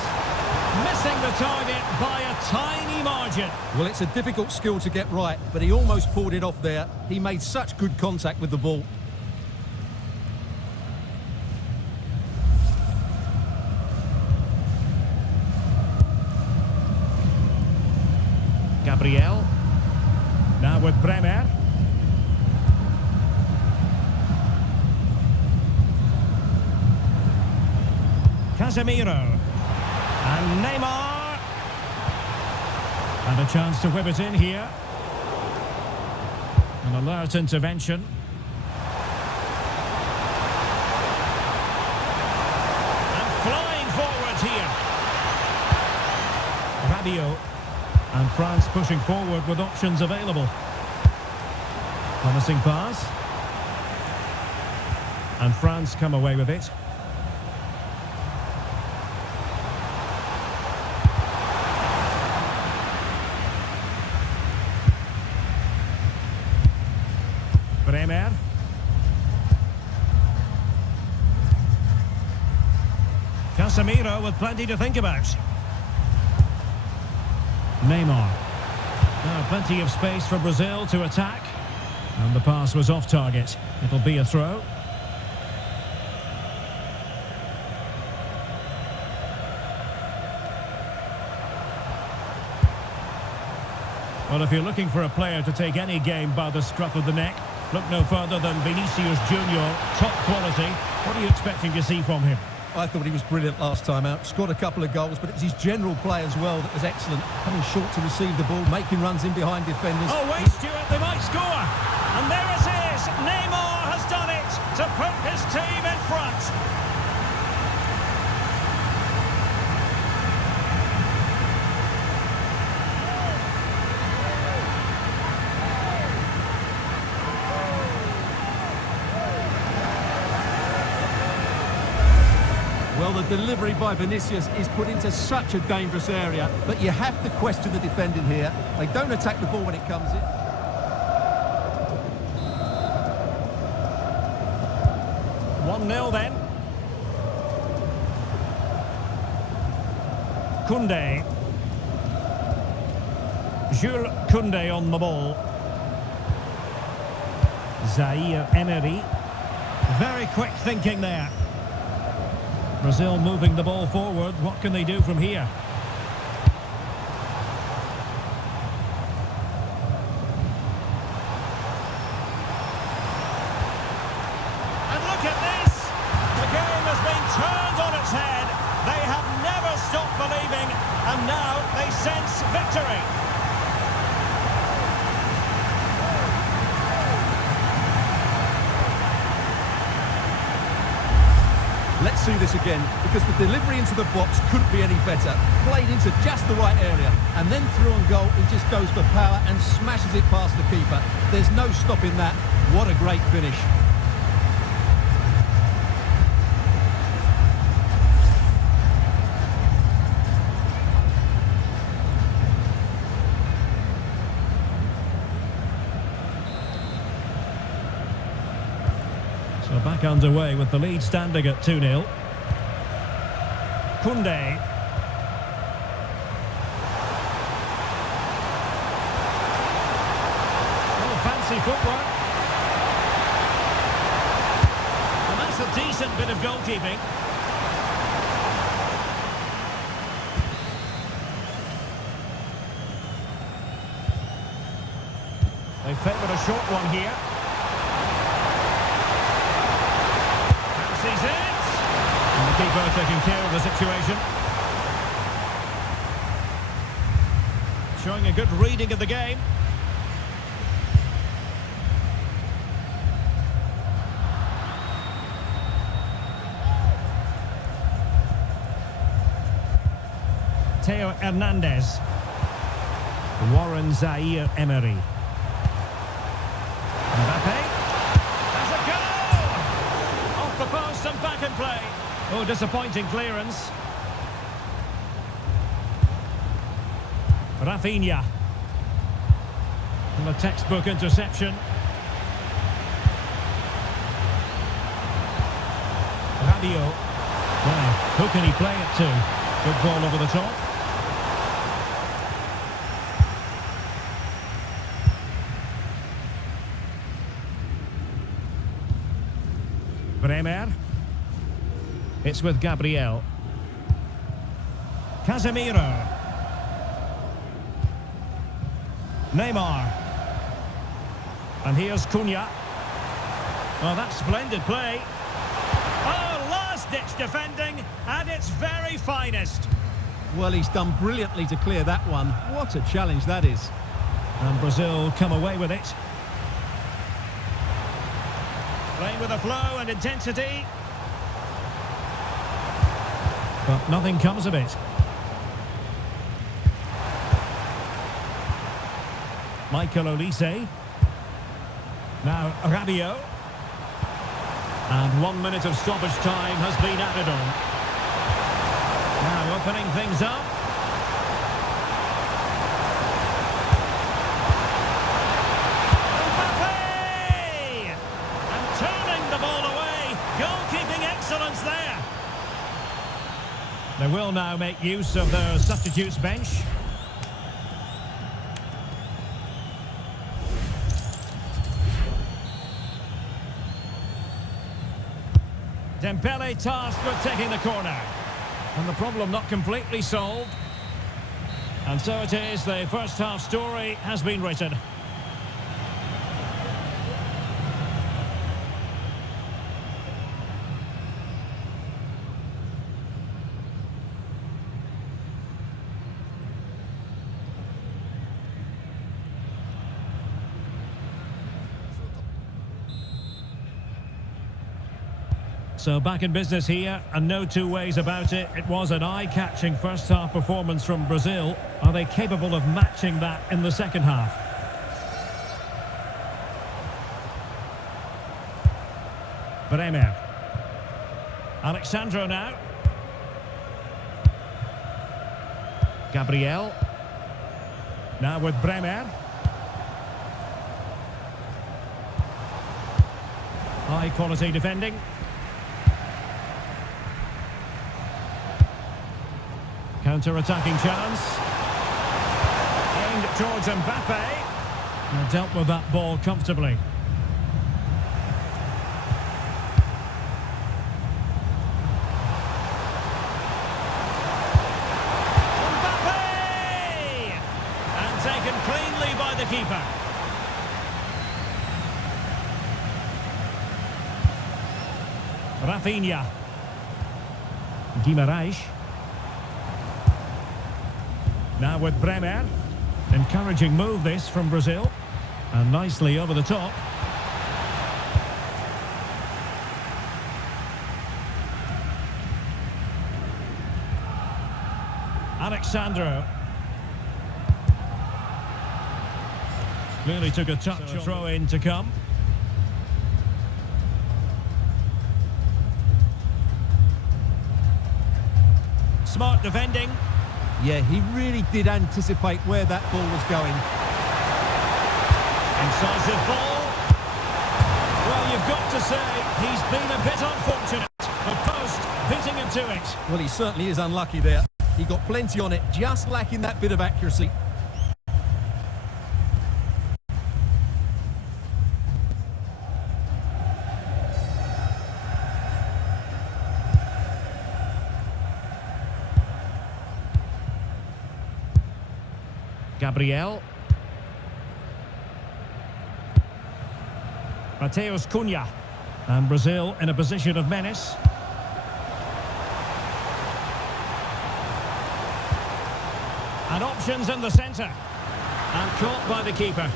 Missing the target by a tiny margin. Well, it's a difficult skill to get right, but he almost pulled it off there. He made such good contact with the ball. Gabriel. Now with Bremer. Casemiro. And Neymar. And a chance to whip it in here. An alert intervention. And flying forward here. Rabiot. And France pushing forward with options available. Promising pass. And France come away with it. Bremer. Casemiro with plenty to think about. Neymar. Now plenty of space for Brazil to attack. And the pass was off target. It'll be a throw. Well, if you're looking for a player to take any game by the scruff of the neck, look no further than Vinicius Junior. Top quality. What are you expecting to see from him? I thought he was brilliant last time out. Scored a couple of goals, but it was his general play as well that was excellent. Coming short to receive the ball, making runs in behind defenders. Oh, wait, Stuart, they might score. And there it is. Neymar has done it to put his team in front. Well, the delivery by Vinicius is put into such a dangerous area, but you have to question the defending here. They don't attack the ball when it comes in. One 0 then. Koundé. Jules Koundé on the ball. Zaire Emery. Very quick thinking there. Brazil moving the ball forward. What can they do from here? And look at this! The game has been turned on its head. They have never stopped believing, and now they sense victory. Let's see this again, because the delivery into the box couldn't be any better. Played into just the right area, and then through on goal, he just goes for power and smashes it past the keeper. There's no stopping that. What a great finish. So back underway with the lead standing at 2-0. Koundé. Oh, fancy footwork. And that's a decent bit of goalkeeping. They favoured a short one here. Sees it. And the keeper taking care of the situation. Showing a good reading of the game. Theo Hernandez. Warren Zaire Emery. Mbappe. Post and back in play. Oh, disappointing clearance. Rafinha. And a textbook interception. Rabiot. Now, who can he play it to? Good ball over the top. Bremer. It's with Gabriel. Casemiro. Neymar. And here's Cunha. Well, that's splendid play. Oh, last-ditch defending at its very finest. Well, he's done brilliantly to clear that one. What a challenge that is. And Brazil come away with it. Playing with a flow and intensity. But nothing comes of it. Michael Olise. Now Rabiot. And 1 minute of stoppage time has been added on. Now opening things up. They will now make use of their substitutes bench. Dembele tasked with taking the corner. And the problem not completely solved. And so it is, the first half story has been written. So back in business here, and no two ways about it. It was an eye-catching first-half performance from Brazil. Are they capable of matching that in the second half? Bremer. Alexandro now. Gabriel. Now with Bremer. High-quality defending. Counter-attacking chance. Aimed towards Mbappe. And dealt with that ball comfortably. Mbappe! And taken cleanly by the keeper. Rafinha. Guimarães. Now with Bremer. Encouraging move this from Brazil. And nicely over the top. Alexandro. Really took a touch. So a throw in to come. Smart defending. Yeah, he really did anticipate where that ball was going. Incisive ball. Well, you've got to say, he's been a bit unfortunate. The post beating him to it. Well, he certainly is unlucky there. He got plenty on it, just lacking that bit of accuracy. Gabriel. Mateus Cunha. And Brazil in a position of menace. And options in the centre. And caught by the keeper.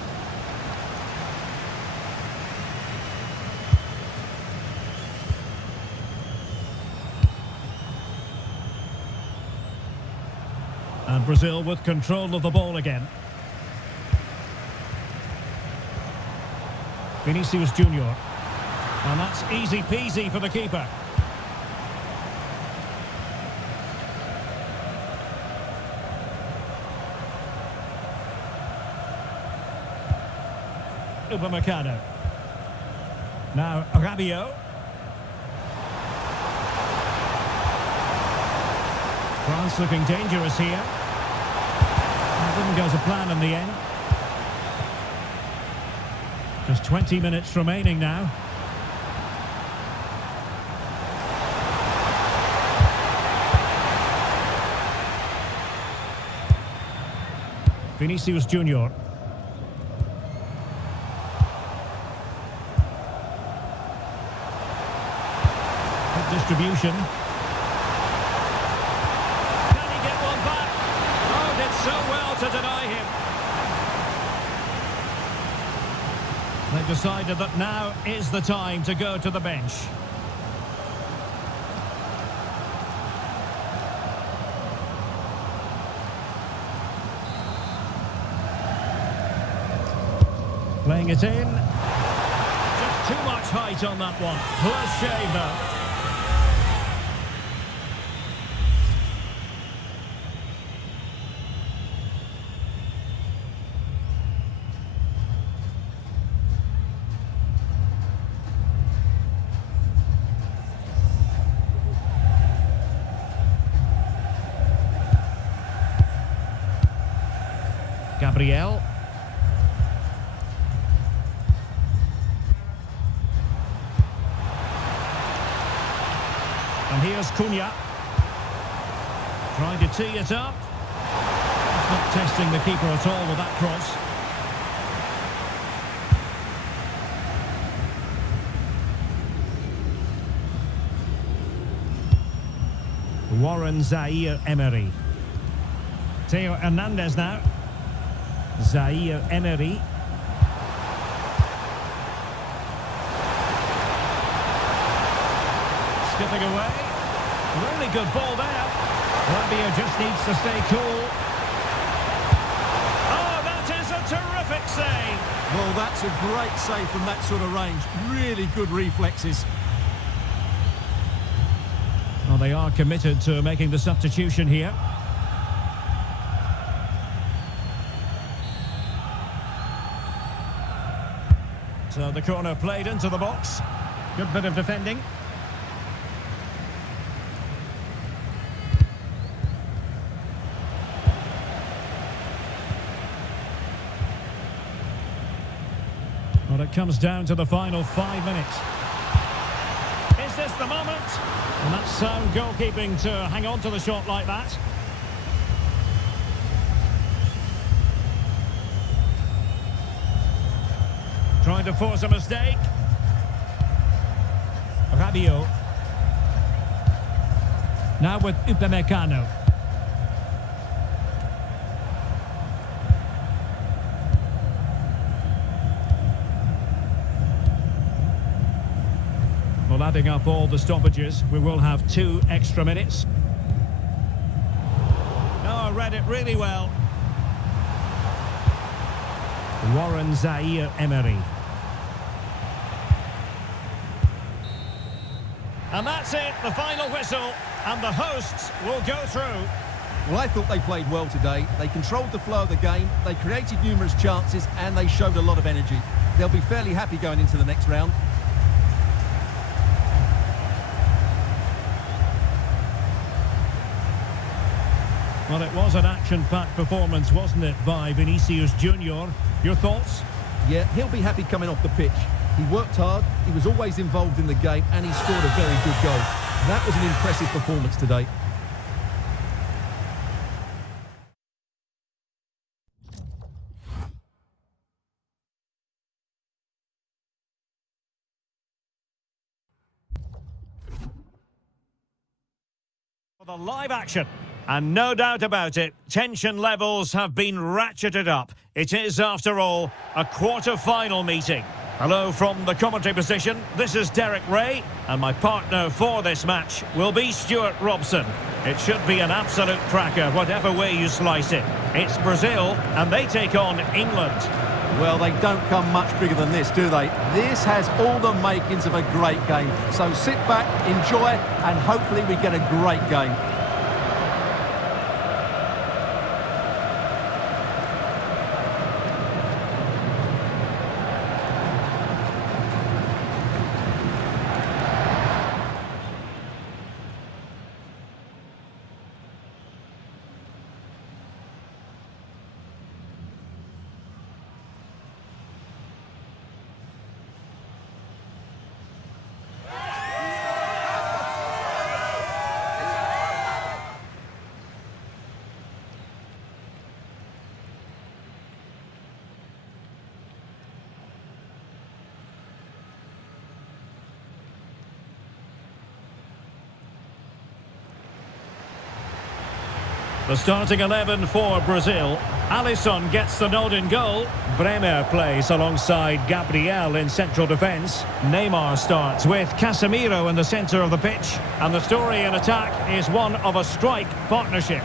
And Brazil with control of the ball again. Vinicius Junior. And that's easy peasy for the keeper. Upamecano. Now Rabiot. France looking dangerous here. It didn't go to plan in the end. Just 20 minutes remaining now. Vinicius Junior. Good distribution. So well to deny him. They've decided that now is the time to go to the bench. Playing it in. Just too much height on that one. Poor shave though. Gabriel. And here's Cunha. Trying to tee it up. It's not testing the keeper at all with that cross. Warren Zaire-Emery. Theo Hernandez now. Zaire-Emery. Skipping away. Really good ball there. Rabia just needs to stay cool. Oh, that is a terrific save. Well, that's a great save from that sort of range. Really good reflexes. Well, they are committed to making the substitution here. So the corner played into the box. Good bit of defending. Well, it comes down to the final 5 minutes. Is this the moment? And that's sound goalkeeping to hang on to the shot like that. Trying to force a mistake. Rabiot. Now with Upamecano. Well, adding up all the stoppages, we will have 2 extra minutes. Oh, read it really well. Warren Zaire-Emery. And that's it, the final whistle, and the hosts will go through. Well, I thought they played well today. They controlled the flow of the game, they created numerous chances, and they showed a lot of energy. They'll be fairly happy going into the next round. Well, it was an action-packed performance, wasn't it, by Vinicius Junior? Your thoughts? Yeah, he'll be happy coming off the pitch. He worked hard, he was always involved in the game, and he scored a very good goal. That was an impressive performance today. The live action. And no doubt about it, tension levels have been ratcheted up. It is, after all, a quarter-final meeting. Hello from the commentary position. This is Derek Ray, and my partner for this match will be Stuart Robson. It should be an absolute cracker, whatever way you slice it. It's Brazil, and they take on England. Well, they don't come much bigger than this, do they? This has all the makings of a great game. So sit back, enjoy, and hopefully we get a great game. The starting 11 for Brazil. Alisson gets the nod in goal. Bremer plays alongside Gabriel in central defence. Neymar starts with Casemiro in the centre of the pitch. And the story in attack is one of a strike partnership.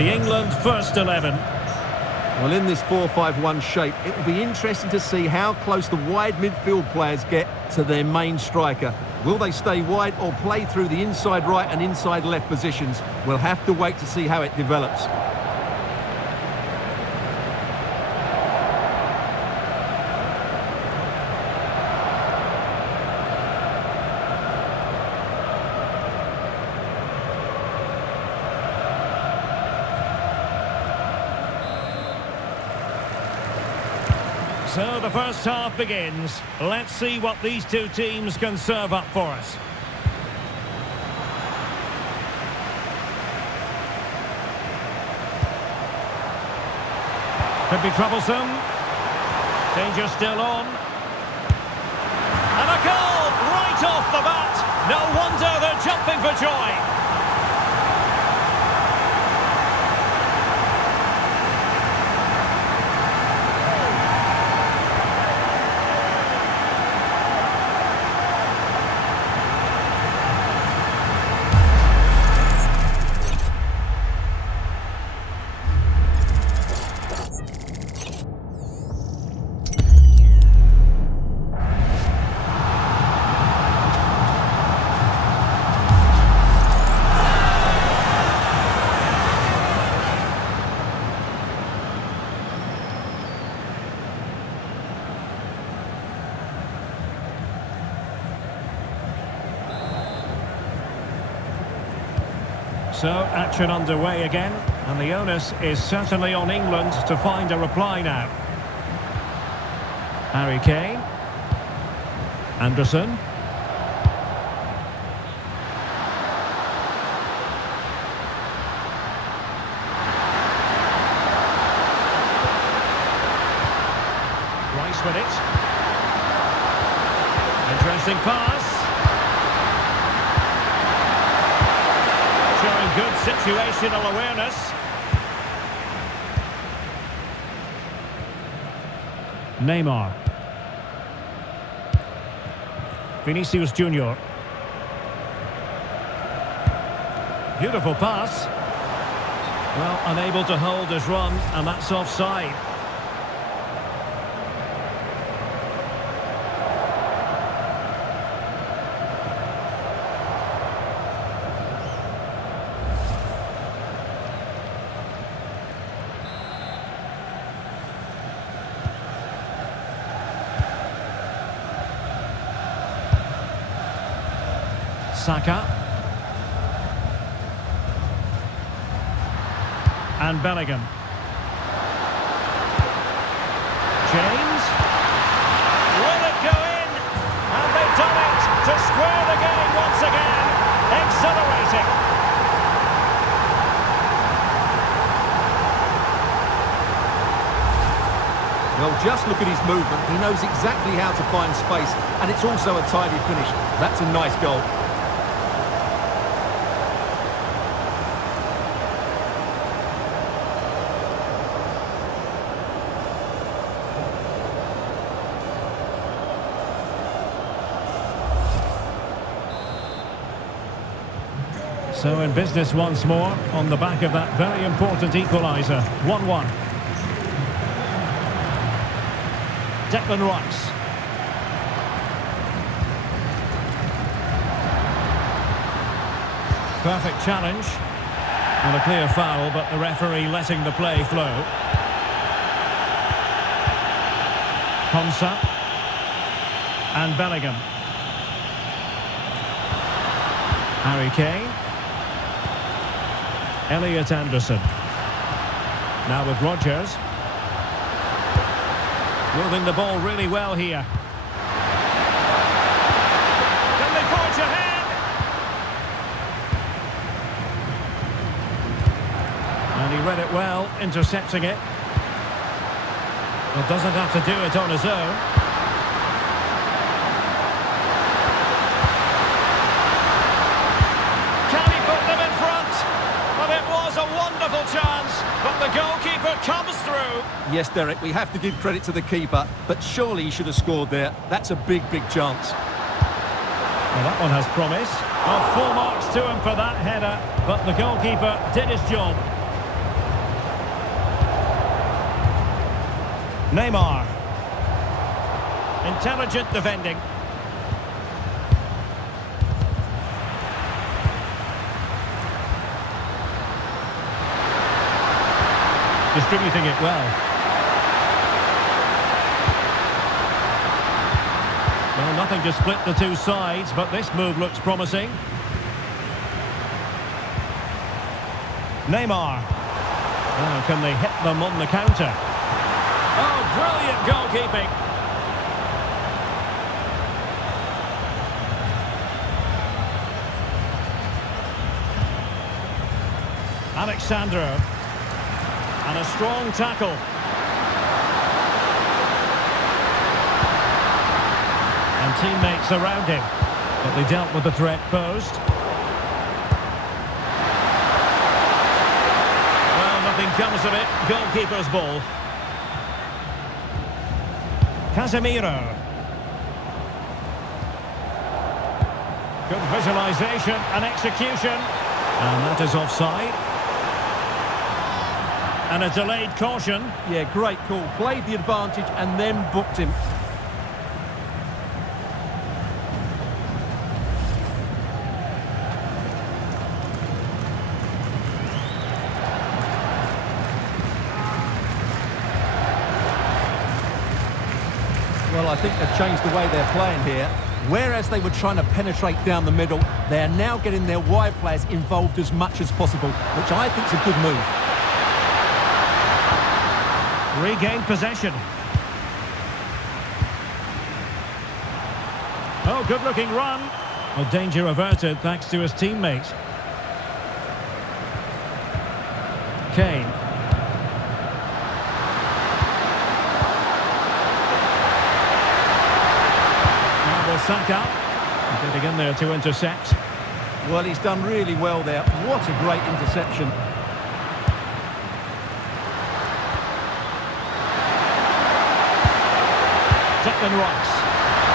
The England first 11. Well, in this 4-5-1 shape, it will be interesting to see how close the wide midfield players get to their main striker. Will they stay wide or play through the inside right and inside left positions? We'll have to wait to see how it develops. So the first half begins. Let's see what these two teams can serve up for us. Could be troublesome. Danger still on. And a goal right off the bat. No wonder they're jumping for joy. So, action underway again, and the onus is certainly on England to find a reply now. Harry Kane. Anderson. Rice with it. Interesting pass. Showing good situational awareness. Neymar. Vinicius Junior. Beautiful pass. Well, unable to hold his run, and that's offside. Saka. And Bellingham. James. Will it go in? And they've done it to square the game once again. Exhilarating. Well, just look at his movement. He knows exactly how to find space, and it's also a tidy finish. That's a nice goal. So in business once more, on the back of that very important equaliser. 1-1. Declan Rice. Perfect challenge. And a clear foul, but the referee letting the play flow. Konsa. And Bellingham. Harry Kane. Elliot Anderson. Now with Rodgers. Moving the ball really well here. Can they forge ahead? And he read it well, intercepting it. But doesn't have to do it on his own. Can he put them in front? But it was a wonderful chance, but the goalkeeper comes through. Yes, Derek, we have to give credit to the keeper, but surely he should have scored there. That's a big, big chance. Well, that one has promise. Well, full marks to him for that header, but the goalkeeper did his job. Neymar. Intelligent defending. Distributing it well. Well, nothing to split the two sides, but this move looks promising. Neymar. Now, can they hit them on the counter? Oh, brilliant goalkeeping. Alexandro. And a strong tackle. And teammates around him. But they dealt with the threat posed. Well, nothing comes of it. Goalkeeper's ball. Casemiro. Good visualisation and execution. And that is offside. And a delayed caution. Yeah, great call. Played the advantage and then booked him. Well, I think they've changed the way they're playing here. Whereas they were trying to penetrate down the middle, they are now getting their wide players involved as much as possible, which I think is a good move. Regained possession. Oh, good-looking run. Well, danger averted thanks to his teammates. Kane. Now Saka. Getting in there to intercept. Well, he's done really well there. What a great interception. Declan Rice.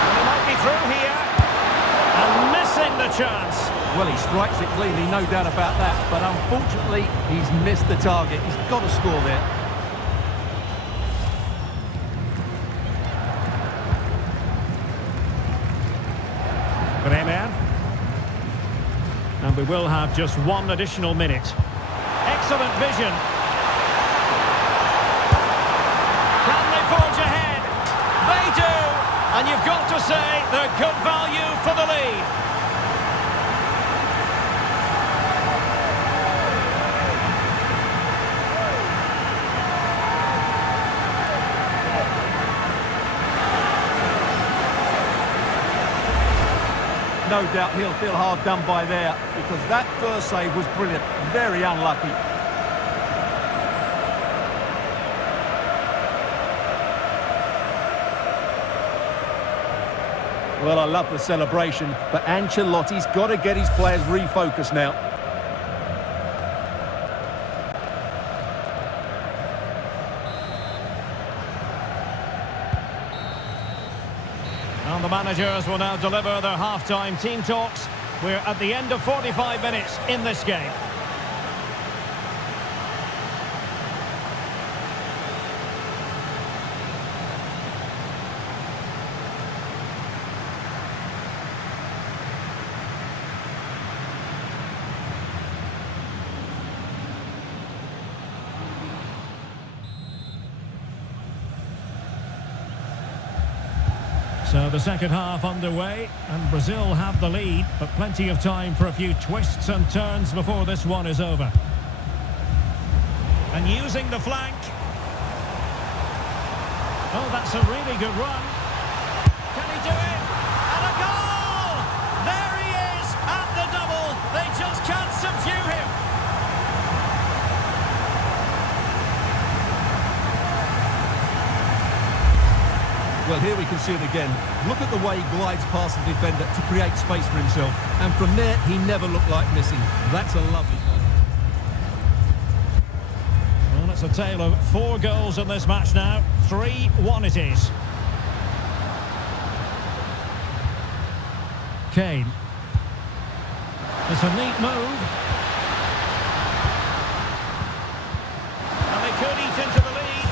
Well, he might be through here. And missing the chance. Well, he strikes it cleanly, no doubt about that. But unfortunately, he's missed the target. He's got to score there. Bremer. And we will have just one additional minute. Excellent vision. Can they forge ahead? They do! And you've got to say they're good value for the lead. No doubt he'll feel hard done by there, because that first save was brilliant. Very unlucky. Well, I love the celebration, but Ancelotti's got to get his players refocused now. And the managers will now deliver their half-time team talks. We're at the end of 45 minutes in this game. So the second half underway, and Brazil have the lead, but plenty of time for a few twists and turns before this one is over. And using the flank. Oh, that's a really good run. Can he do it? And a goal! There he is at the double. They just can't subdue him. Well, here we can see it again. Look at the way he glides past the defender to create space for himself. And from there, he never looked like missing. That's a lovely goal. Well, it's a tale of 4 goals in this match now. 3-1 it is. Kane. It's a neat move. And they could eat into the lead.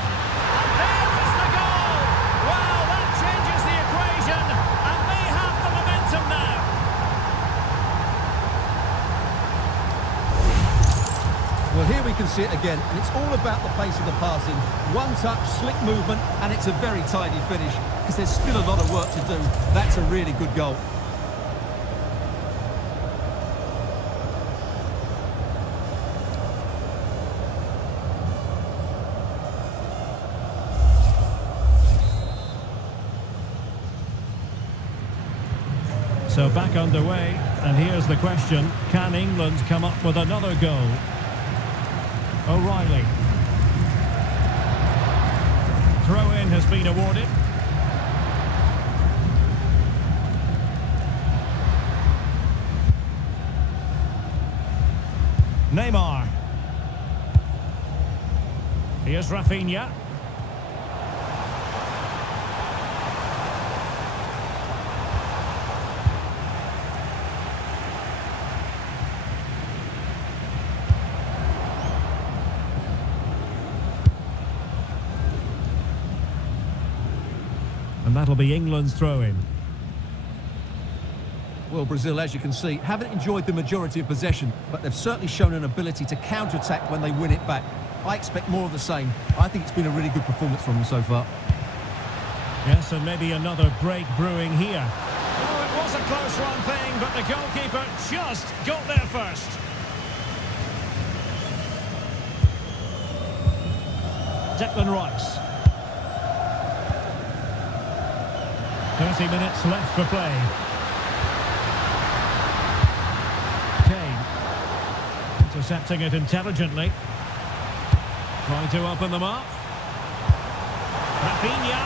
And there is the goal! Wow, that changes the equation. And they have the momentum now. Well, here we we can see it again, and it's all about the pace of the passing. One touch, slick movement, and it's a very tidy finish, because there's still a lot of work to do. That's a really good goal. So back underway, and here's the question, can England come up with another goal? O'Reilly. Throw-in has been awarded. Neymar. Here's Rafinha. And that'll be England's throw-in. Well, Brazil, as you can see, haven't enjoyed the majority of possession, but they've certainly shown an ability to counter-attack when they win it back. I expect more of the same. I think it's been a really good performance from them so far. Yes, and maybe another break brewing here. Oh, it was a close-run thing, but the goalkeeper just got there first. Declan Rice. 30 minutes left for play. Kane. Intercepting it intelligently. Trying to open them up. Rafinha.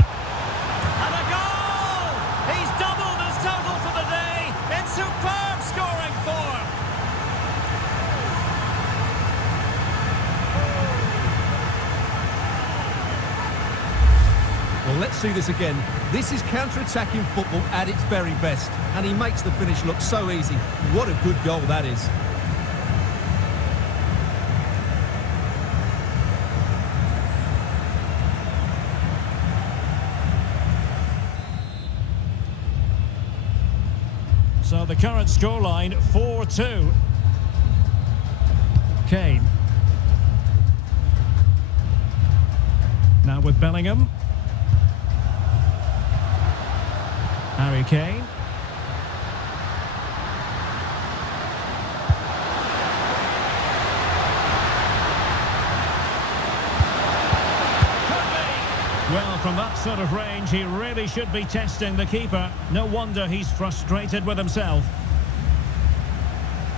And a goal! He's doubled his total for the day in superb scoring form. Well, let's see this again. This is counter-attacking football at its very best, and he makes the finish look so easy. What a good goal that is. So the current scoreline, 4-2. Kane. Now with Bellingham. Harry Kane. Well, from that sort of range, he really should be testing the keeper. No wonder he's frustrated with himself.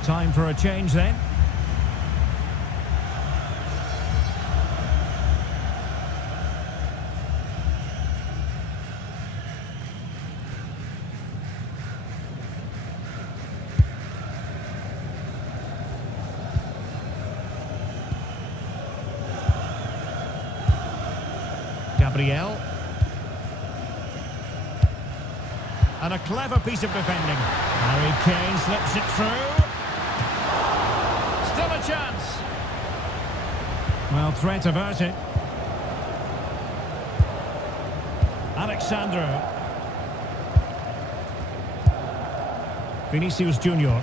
Time for a change then. Gabriel. And a clever piece of defending. Harry Kane slips it through. Still a chance. Well, threat averted. Alexandro. Vinicius Junior.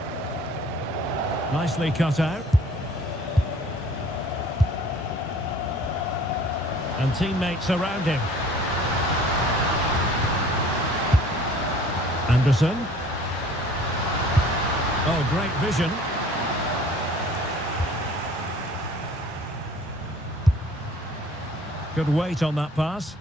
Nicely cut out. And teammates around him. Anderson. Oh, great vision. Good weight on that pass.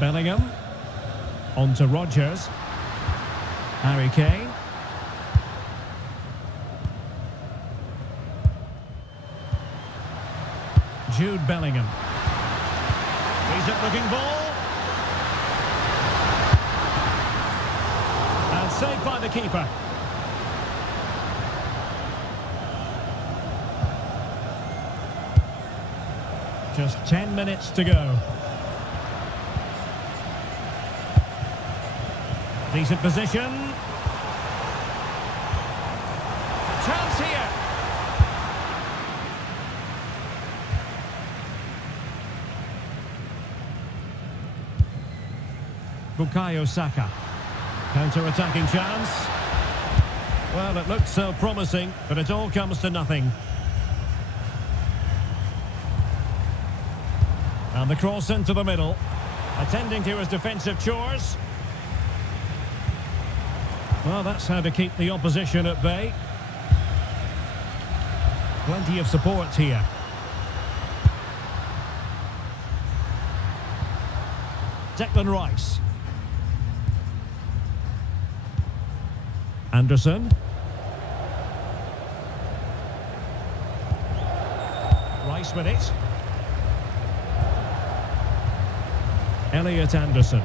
Bellingham. On to Rodgers. Harry Kane. Jude Bellingham. Decent looking ball. And saved by the keeper. Just 10 minutes to go. Decent position. Chance here. Bukayo Saka. Counter-attacking chance. Well, it looked so promising, but it all comes to nothing. And the cross into the middle. Attending to his defensive chores. Well, that's how to keep the opposition at bay. Plenty of support here. Declan Rice. Anderson. Rice with it. Elliot Anderson.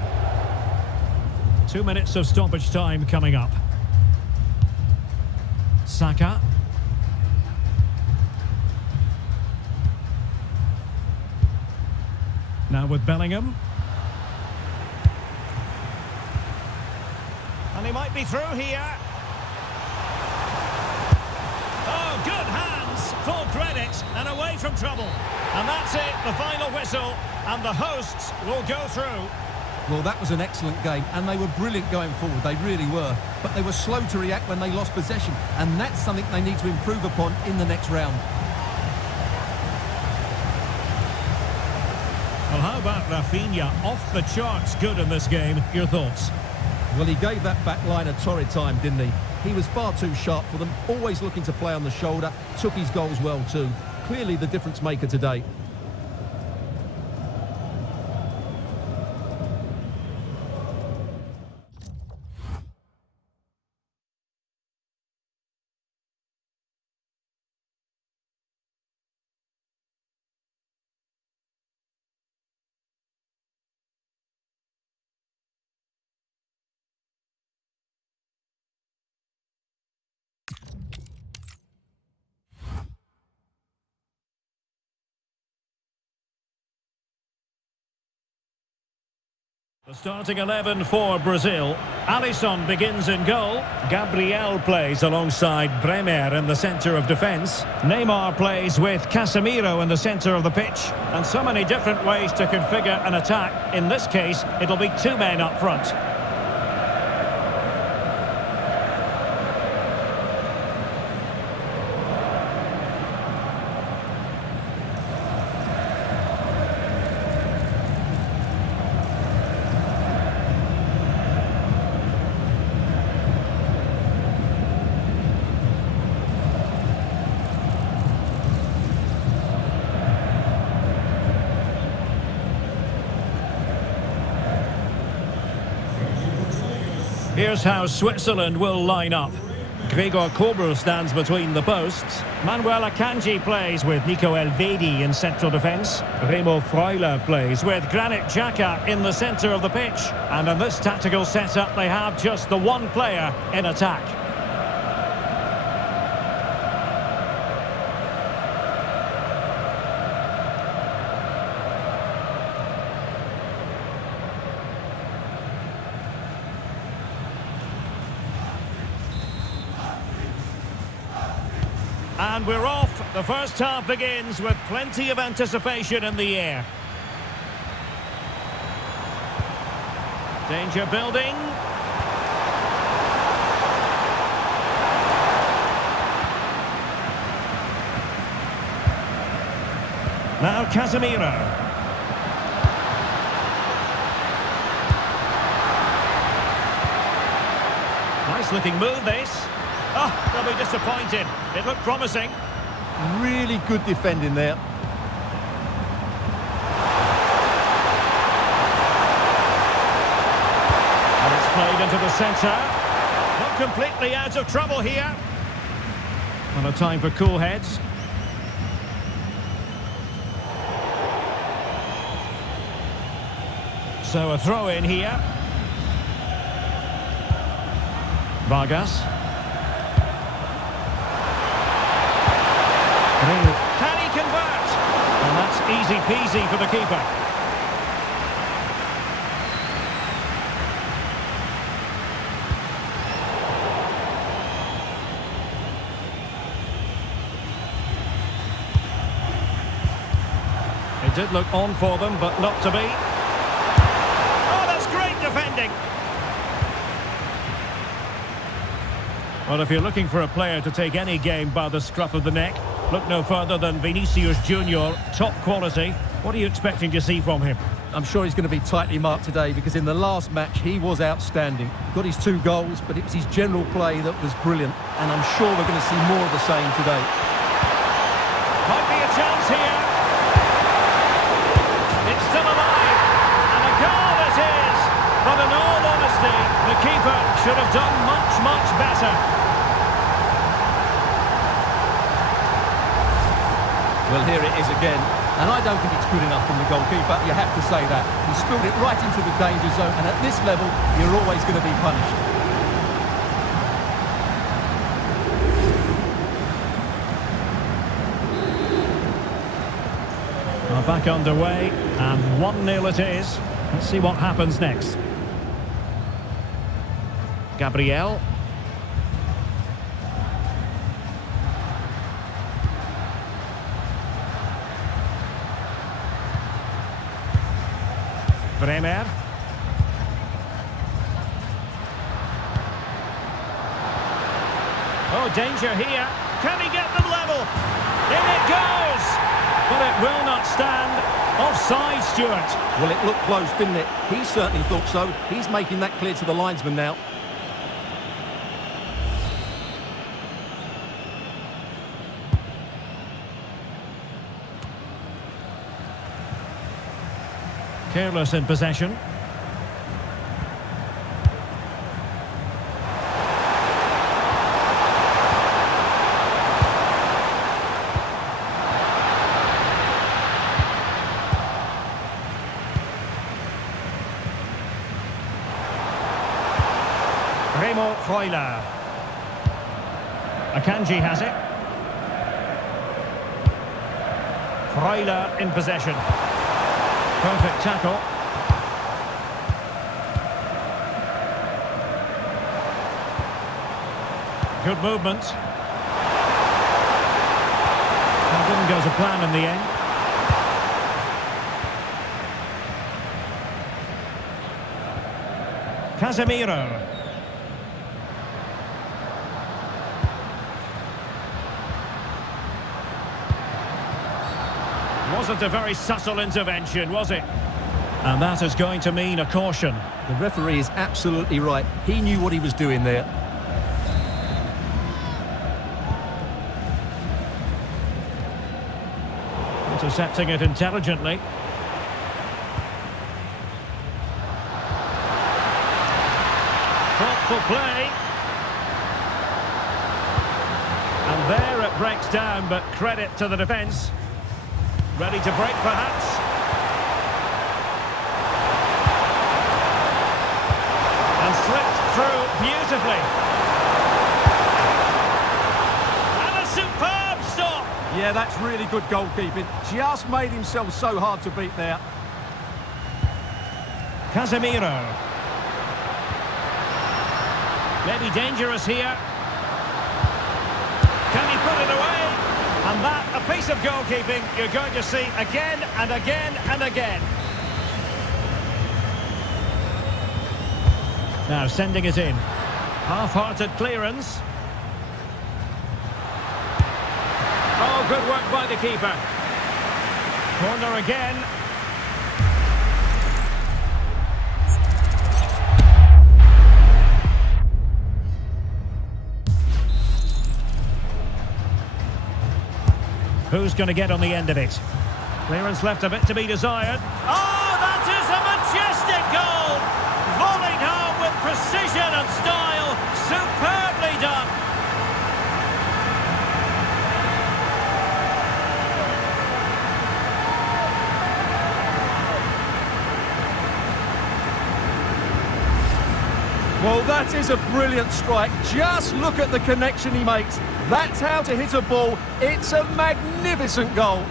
2 minutes of stoppage time coming up. Saka. Now with Bellingham. And he might be through here. Oh, good hands, full credit, and away from trouble. And that's it, the final whistle, and the hosts will go through. Well, that was an excellent game, and they were brilliant going forward, they really were. But they were slow to react when they lost possession, and that's something they need to improve upon in the next round. Well, how about Rafinha? Off the charts good in this game. Your thoughts? Well, he gave that back line a torrid time, didn't he? He was far too sharp for them, always looking to play on the shoulder, took his goals well too. Clearly the difference maker today. The starting 11 for Brazil. Alisson begins in goal. Gabriel plays alongside Bremer in the centre of defence. Neymar plays with Casemiro in the centre of the pitch. And so many different ways to configure an attack. In this case, it'll be 2 men up front. Here's how Switzerland will line up. Gregor Kobel stands between the posts. Manuel Akanji plays with Nico Elvedi in central defence. Remo Freuler plays with Granit Xhaka in the centre of the pitch. And in this tactical setup, they have just the one player in attack. And we're off. The first half begins with plenty of anticipation in the air. Danger building. Now Casemiro. Nice looking move this. Oh, they'll be disappointed. It looked promising. Really good defending there. And it's played into the centre. Not completely out of trouble here. And a time for cool heads. So a throw in here. Vargas. Can he convert? And that's easy peasy for the keeper. It did look on for them, but not to be. Oh, that's great defending. defending. Well, if you're looking for a player to take any game by the scruff of the neck, look no further than Vinicius Junior, top quality. What are you expecting to see from him? I'm sure he's going to be tightly marked today because in the last match he was outstanding. Got his 2 goals, but it was his general play that was brilliant. And I'm sure we're going to see more of the same today. Might be a chance here. It's still alive. And a goal it is. But in all honesty, the keeper should have done much, much better. Well, here it is again. And I don't think it's good enough from the goalkeeper, you have to say that. He spilled it right into the danger zone, and at this level, you're always going to be punished. Well, back underway, and 1-0 it is. Let's see what happens next. Gabriel. Bremer. Oh, danger here. Can he get them level? In it goes! But it will not stand. Offside, Stuart. Well, it looked close, didn't it? He certainly thought so. He's making that clear to the linesman now. Careless in possession. Remo Freuler. Akanji has it. Freuler in possession. Perfect tackle. Good movement. That didn't go to plan in the end. Casemiro. Wasn't a very subtle intervention, was it? And that is going to mean a caution. The referee is absolutely right. He knew what he was doing there. Intercepting it intelligently. Thoughtful play. And there it breaks down, but credit to the defence. Ready to break, perhaps. And slipped through beautifully. And a superb stop. Yeah, that's really good goalkeeping. Just made himself so hard to beat there. Casemiro. Maybe dangerous here. Can he put it away? And that, a piece of goalkeeping you're going to see again and again and again. Now sending it in. Half-hearted clearance. Oh, good work by the keeper. Corner again. Who's going to get on the end of it? Clearance left a bit to be desired. Oh, that is a majestic goal! Volleyed home with precision and style. Superbly done. Well, that is a brilliant strike. Just look at the connection he makes. That's how to hit a ball. It's a magnificent goal.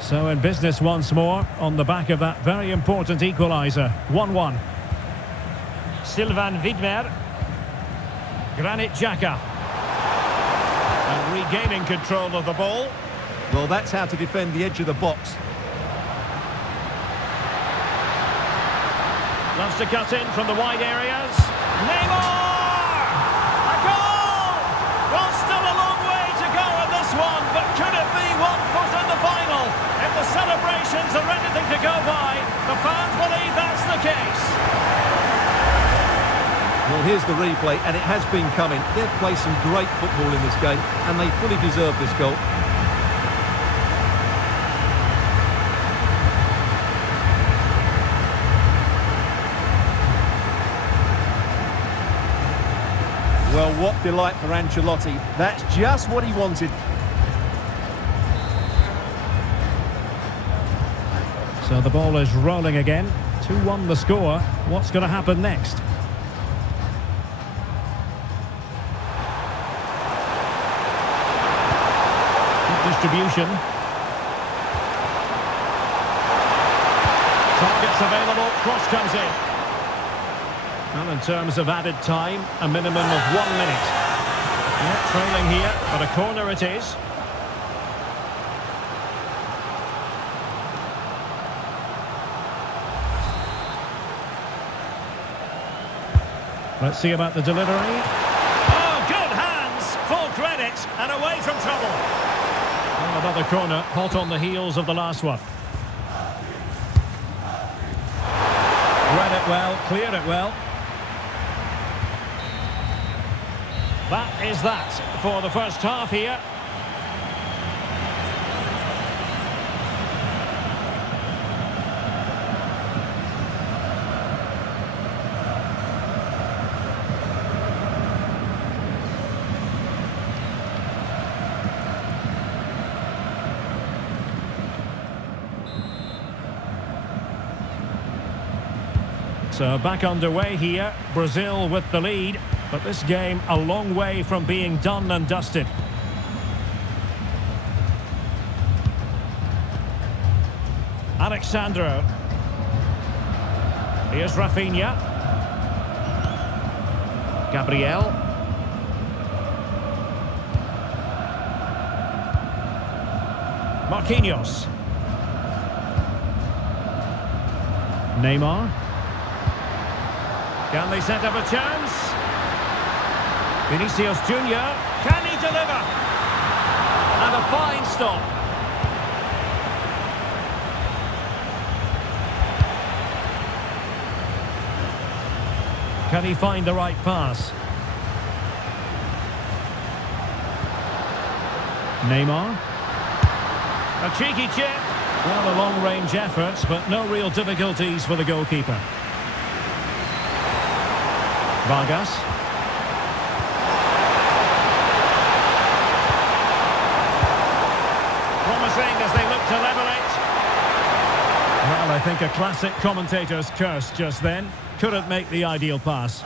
So in business once more on the back of that very important equaliser. 1-1. Sylvain Widmer. Granit Xhaka. And regaining control of the ball. Well, that's how to defend the edge of the box. Loves to cut in from the wide areas. Neymar! A goal! Well, still a long way to go in this one, but could it be 1 foot in the final? If the celebrations are anything to go by, the fans believe that's the case. Well, here's the replay, and it has been coming. They've played some great football in this game, and they fully deserve this goal. Well, what delight for Ancelotti. That's just what he wanted. So the ball is rolling again. 2-1 the score. What's going to happen next? Good distribution. Targets available. Cross comes in. Well, in terms of added time, a minimum of 1 minute. Yeah, trailing here, but a corner it is. Let's see about the delivery. Oh, good hands! Full credit, and away from trouble. Well, another corner, hot on the heels of the last one. Read it well, cleared it well. That is that for the first half here. So back underway here, Brazil with the lead, but this game a long way from being done and dusted. Alexandro. Here's Rafinha. Gabriel. Marquinhos. Neymar. Can they set up a chance? Vinicius Junior. Can he deliver? And a fine stop. Can he find the right pass? Neymar. A cheeky chip. Well, a long-range effort, but no real difficulties for the goalkeeper. Vargas. Promising as they look to level it. Well, I think a classic commentator's curse just then. Couldn't make the ideal pass.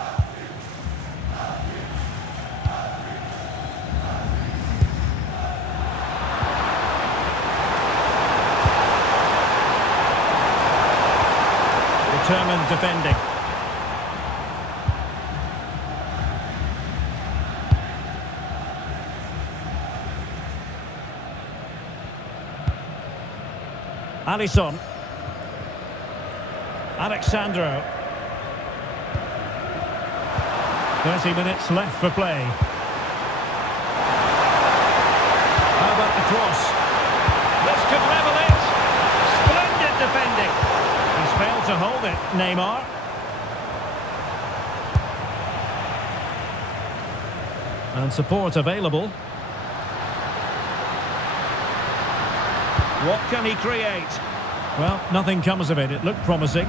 Determined defending. Alisson. Alexandro. 30 minutes left for play. How about the cross? This could level it. Splendid defending. He's failed to hold it, Neymar. And support available. What can he create? Well, nothing comes of it. It looked promising.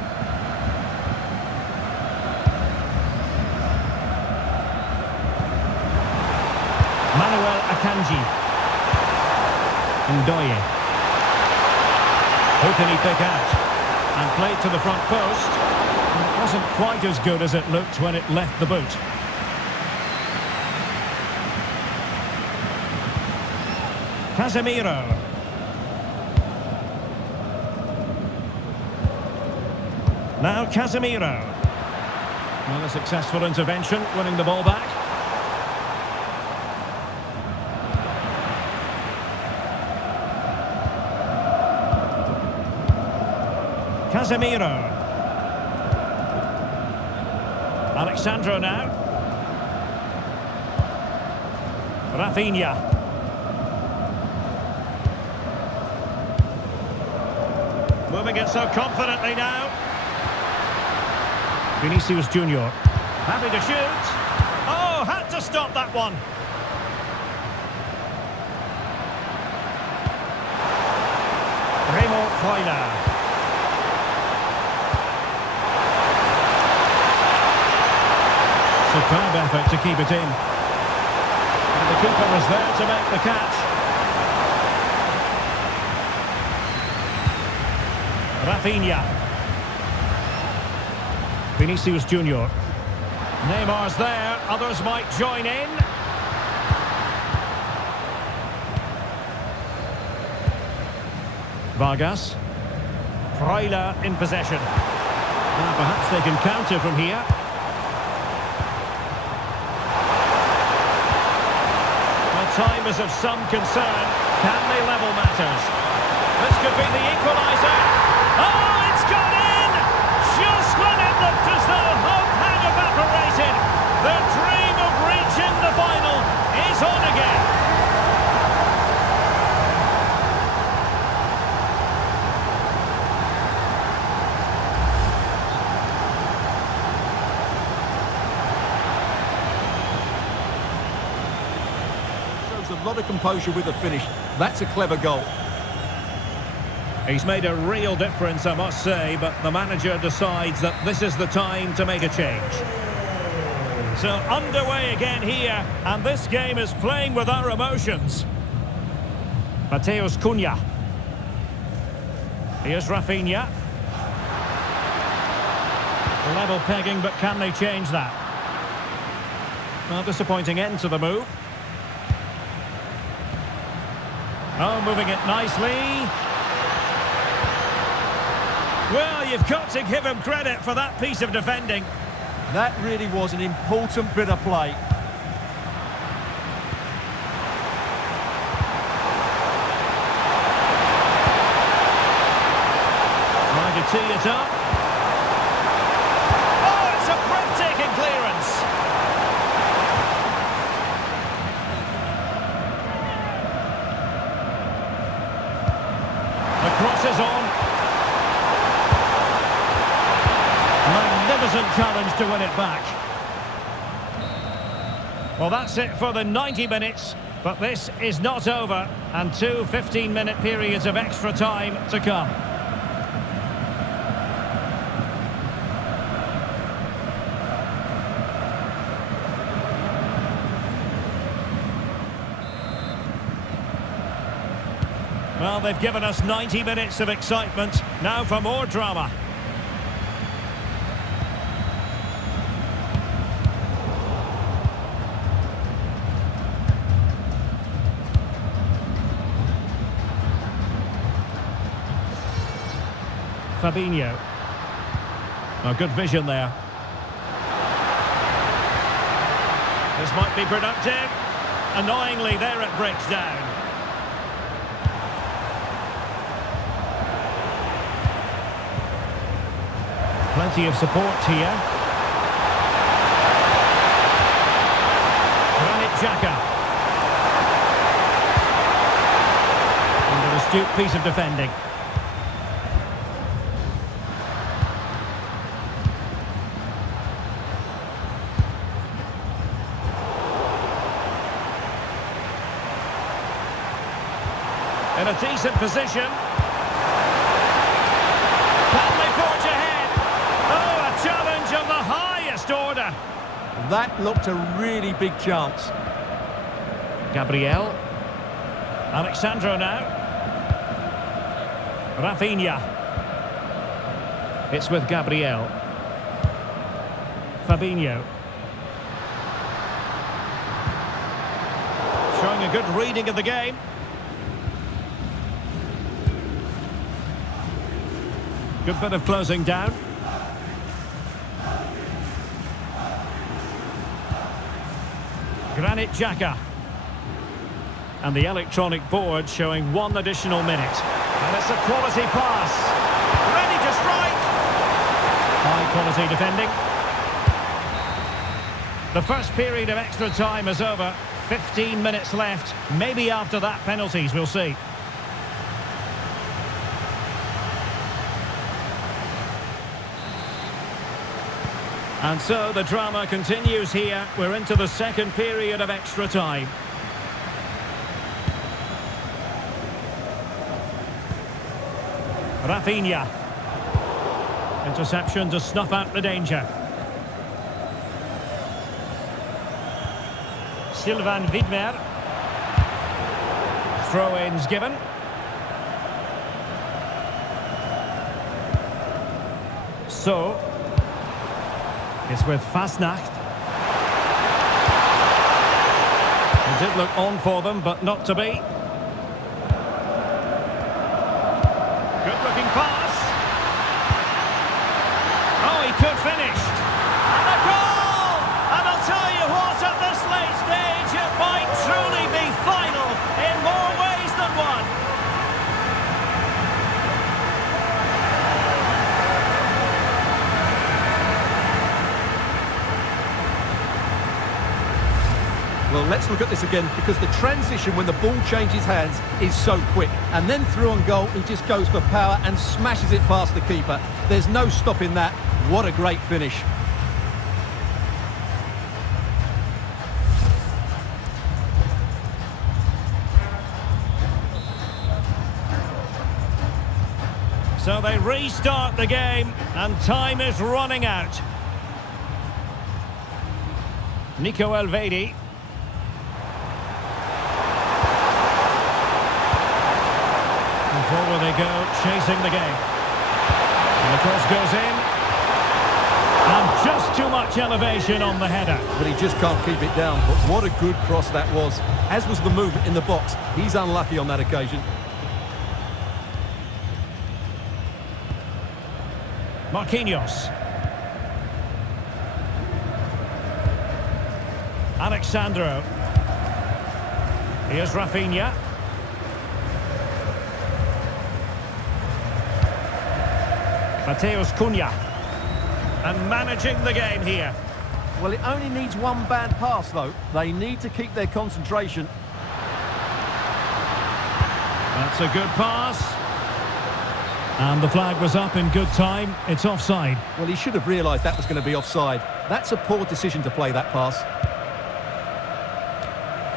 Manuel Akanji. Ndoye. Who can he pick out? And played to the front post. It wasn't quite as good as it looked when it left the boot. Casemiro. Now Casemiro. Well, a successful intervention, winning the ball back. Casemiro. Alexandro now. Rafinha. Moving it so confidently now. Vinicius Junior. Happy to shoot. Oh, had to stop that one. Remo Freuler. Superb effort to keep it in. And the keeper was there to make the catch. Rafinha. Vinicius Junior. Neymar's there, others might join in. Vargas. Freuler in possession. Now perhaps they can counter from here. Time is of some concern. Can they level matters? This could be the equaliser. Oh, it's gone in! Just when it looked as though hope had evaporated, the dream of reaching the final is on again. A lot of composure with the finish. That's a clever goal. He's made a real difference, I must say, but the manager decides that this is the time to make a change. So underway again here, and this game is playing with our emotions. Mateus Cunha. Here's Rafinha. Level pegging, but can they change that? Well, disappointing end to the move. Oh, moving it nicely. Well, you've got to give him credit for that piece of defending. That really was an important bit of play. Trying to tee it up. Oh, it's a breathtaking clearance. Cross is on. Magnificent challenge to win it back. Well, that's it for the 90 minutes, but this is not over, and two 15-minute periods of extra time to come. Well, they've given us 90 minutes of excitement. Now for more drama. Fabinho. Oh, good vision there. This might be productive. Annoyingly, there it breaks down. Plenty of support here. Granit Xhaka. And an astute piece of defending. In a decent position. Can they forge ahead? Oh, a challenge of the highest order. That looked a really big chance. Gabriel. Alexandro now. Rafinha. It's with Gabriel. Fabinho. Showing a good reading of the game. Good bit of closing down. Granit Xhaka. And the electronic board showing 1 additional minute. And it's a quality pass. Ready to strike. High quality defending. The first period of extra time is over. 15 minutes left. Maybe after that, penalties, we'll see. And so the drama continues here. We're into the second period of extra time. Rafinha. Interception to snuff out the danger. Sylvain Widmer. Throw-ins given. So, it's with Fasnacht. It did look on for them, but not to be. Good-looking pass. Oh, he could finish. And a goal! And I'll tell you what, at this late stage, it might truly be final in more ways than one. Well, let's look at this again, because the transition when the ball changes hands is so quick. And then through on goal, he just goes for power and smashes it past the keeper. There's no stopping that. What a great finish. So they restart the game, and time is running out. Nico Elvedi. Forward they go, chasing the game. And the cross goes in. And just too much elevation on the header. But he just can't keep it down. But what a good cross that was. As was the movement in the box. He's unlucky on that occasion. Marquinhos. Alexandro. Here's Rafinha. Mateus Cunha. And managing the game here. Well, it only needs one bad pass, though. They need to keep their concentration. That's a good pass. And the flag was up in good time. It's offside. Well, he should have realised that was going to be offside. That's a poor decision to play that pass.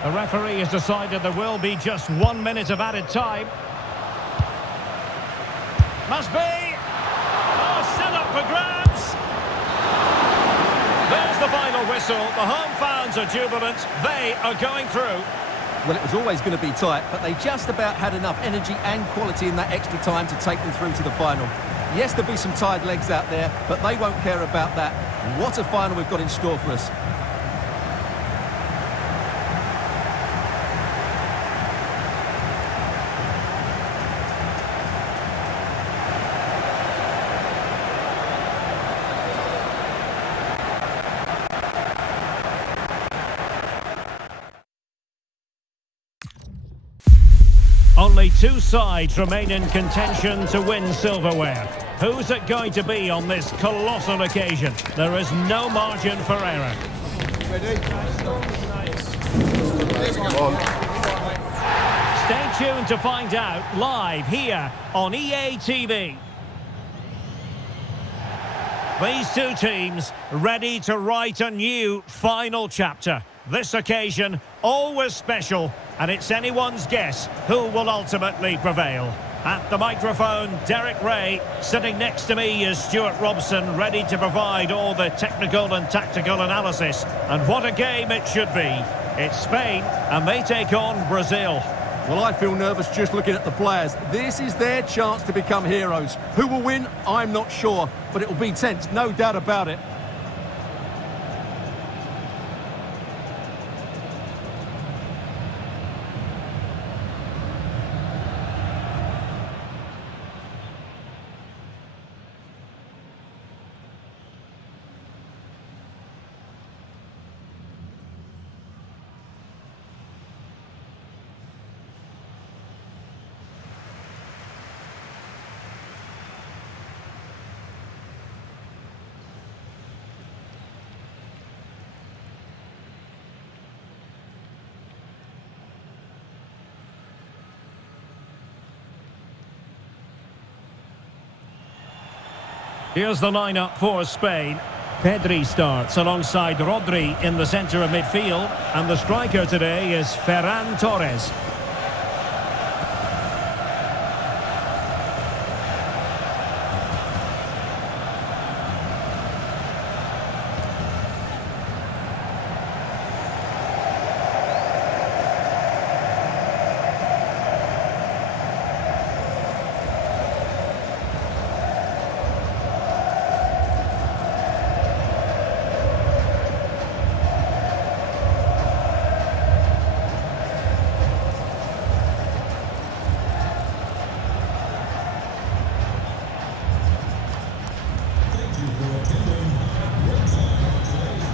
The referee has decided there will be just 1 minute of added time. Must be. Still up for grabs. There's the final whistle. The home fans are jubilant. They are going through. Well, it was always going to be tight, but they just about had enough energy and quality in that extra time to take them through to the final. Yes, there'll be some tired legs out there, but they won't care about that. What a final we've got in store for us. Only 2 sides remain in contention to win silverware. Who's it going to be on this colossal occasion? There is no margin for error. Stay tuned to find out live here on EA TV. These two teams ready to write a new final chapter. This occasion always special, and it's anyone's guess who will ultimately prevail. At the microphone, Derek Ray. Sitting next to me is Stuart Robson, ready to provide all the technical and tactical analysis. And what a game it should be. It's Spain, and they take on Brazil. Well, I feel nervous just looking at the players. This is their chance to become heroes. Who will win? I'm not sure, but it will be tense, no doubt about it. Here's the lineup for Spain. Pedri starts alongside Rodri in the centre of midfield. And the striker today is Ferran Torres.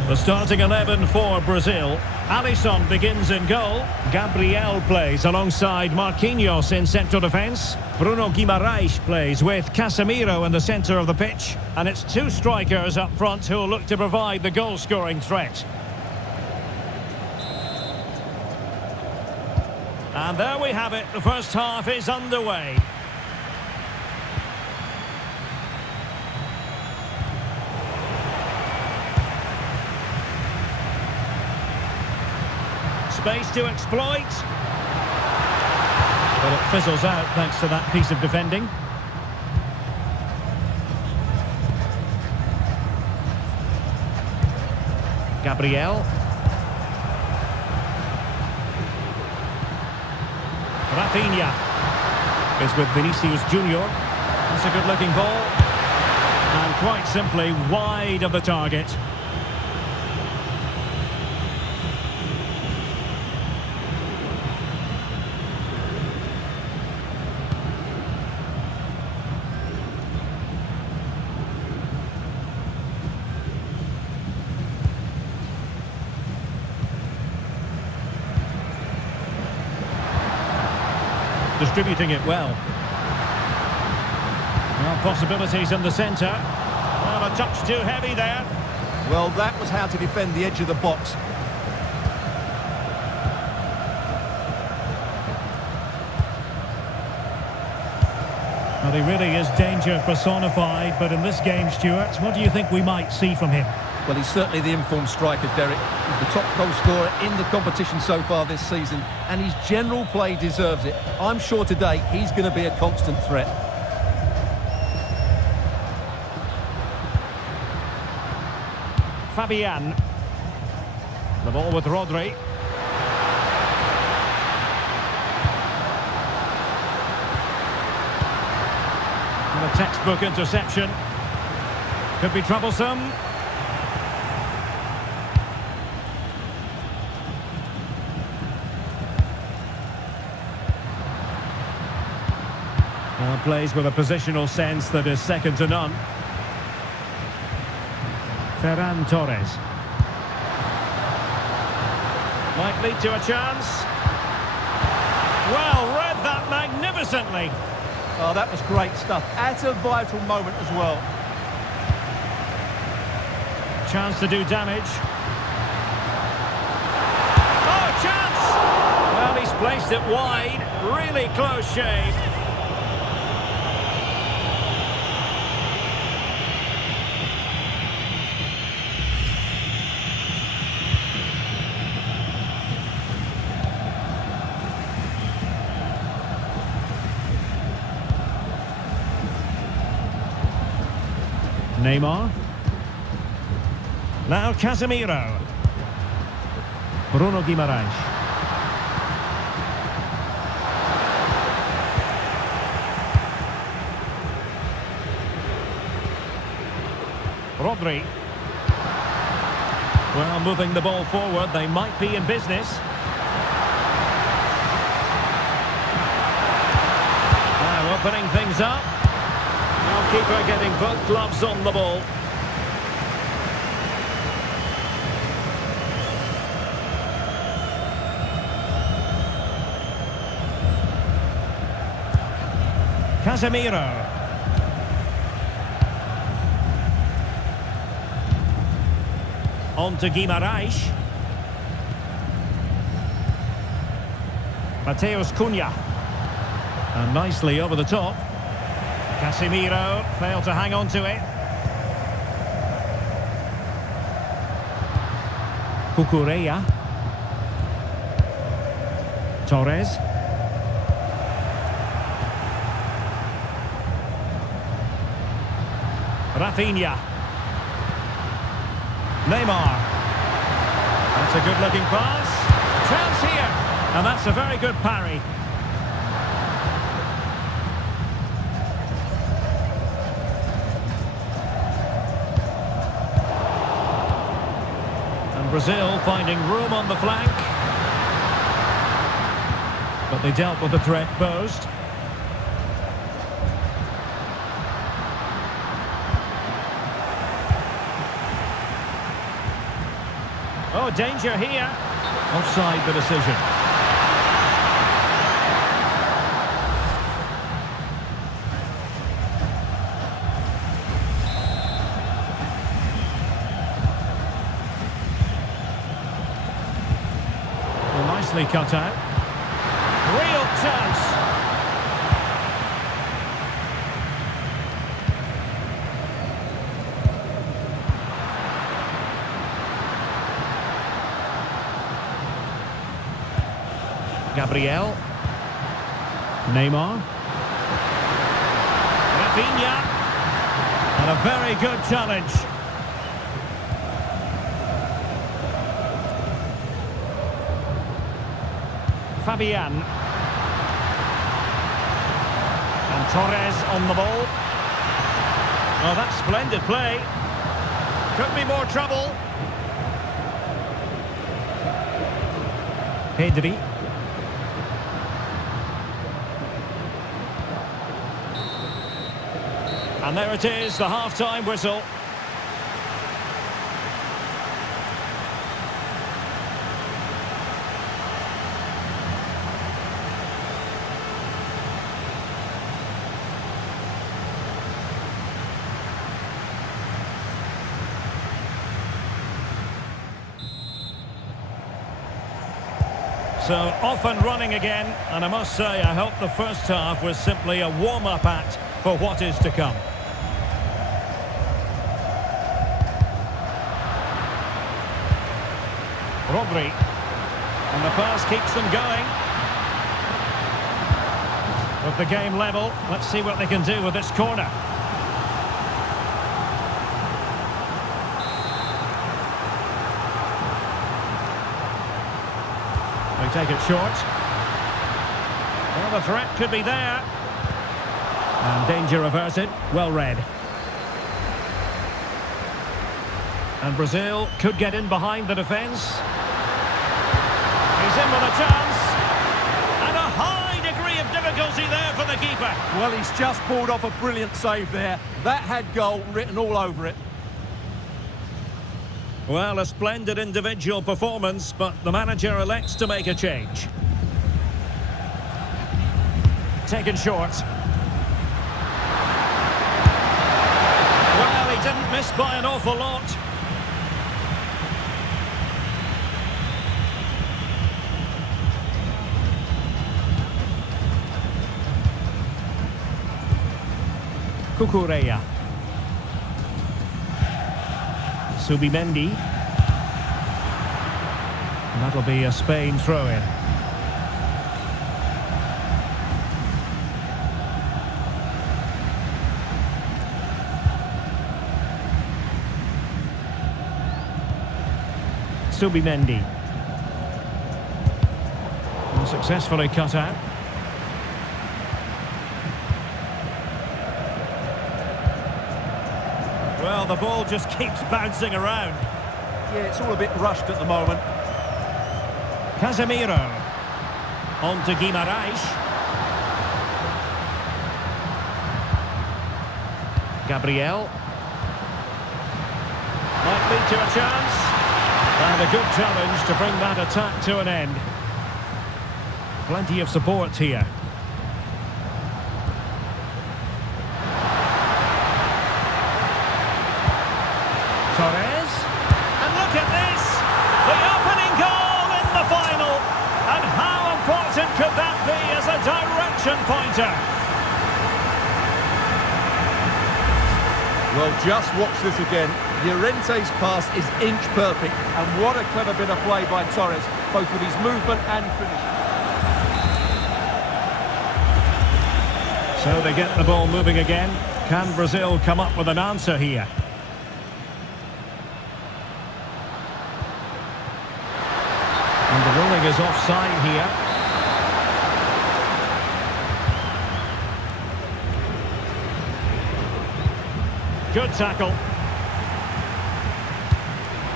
The starting 11 for Brazil. Alisson begins in goal. Gabriel plays alongside Marquinhos in central defence. Bruno Guimaraes plays with Casemiro in the centre of the pitch. And it's two strikers up front who will look to provide the goal-scoring threat. And there we have it. The first half is underway. Space to exploit. But it fizzles out thanks to that piece of defending. Gabriel. Rafinha is with Vinicius Junior. It's a good-looking ball. And quite simply wide of the target. Distributing it well. Possibilities in the centre. Well, a touch too heavy there. Well, that was how to defend the edge of the box. Well, he really is danger personified, but in this game, Stuart, what do you think we might see from him? Well, he's certainly the informed striker, Derek. He's the top goal scorer in the competition so far this season, and his general play deserves it. I'm sure today he's going to be a constant threat. Fabian. The ball with Rodri. And a textbook interception. Could be troublesome. Plays with a positional sense that is second to none. Ferran Torres. Might lead to a chance. Well, read that magnificently. Oh, that was great stuff. At a vital moment as well. Chance to do damage. Oh, chance! Well, he's placed it wide. Really close shave. Neymar. Now Casemiro. Bruno Guimaraes. Rodri. Well, moving the ball forward, they might be in business. Now opening things up. Goalkeeper getting both gloves on the ball. Casemiro. On to Guimaraes. Mateus Cunha. And nicely over the top. Casemiro failed to hang on to it. Cucurella. Torres. Rafinha. Neymar. That's a good-looking pass. Chance here. And that's a very good parry. And Brazil finding room on the flank. But they dealt with the threat posed. Oh, danger here. Offside the decision. Well, nicely cut out. Real chance. Gabriel. Neymar. Rafinha. And a very good challenge. Fabian. And Torres on the ball. Oh, that's splendid play. Could be more trouble. Pedri. And there it is, the half-time whistle. So off and running again, and I must say I hope the first half was simply a warm-up act for what is to come. Rodri, and the pass keeps them going. With the game level, let's see what they can do with this corner. They take it short. Well, the threat could be there. And danger averted, well read. And Brazil could get in behind the defence. He's in with a chance. And a high degree of difficulty there for the keeper. Well, he's just pulled off a brilliant save there. That had goal written all over it. Well, a splendid individual performance, but the manager elects to make a change. Taken short. Well, he didn't miss by an awful lot. Cucurella. Subimendi. And that'll be a Spain throw-in. Subimendi. And successfully cut out. Well, the ball just keeps bouncing around. Yeah, it's all a bit rushed at the moment. Casemiro. On to Guimarães. Gabriel. Might lead to a chance. And a good challenge to bring that attack to an end. Plenty of support here. Torres, and look at this, the opening goal in the final, and how important could that be as a direction pointer? Well, just watch this again. Llorente's pass is inch perfect, and what a clever bit of play by Torres, both with his movement and finishing. So they get the ball moving again. Can Brazil come up with an answer here? And the ruling is offside here. Good tackle.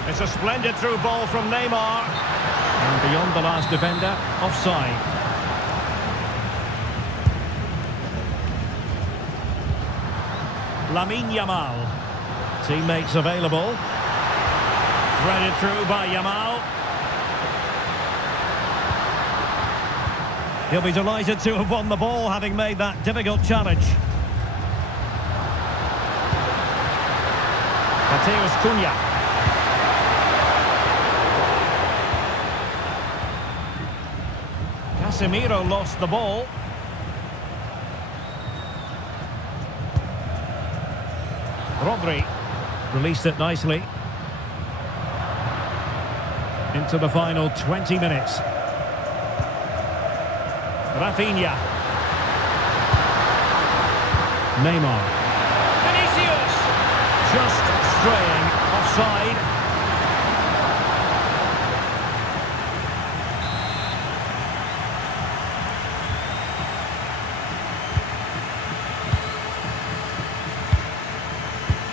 It's a splendid through ball from Neymar. And beyond the last defender, offside. Lamine Yamal. Teammates available. Threaded through by Yamal. He'll be delighted to have won the ball, having made that difficult challenge. Mateus Cunha. Casemiro lost the ball. Rodri released it nicely. Into the final 20 minutes. Rafinha. Neymar. Vinicius. Just straying offside.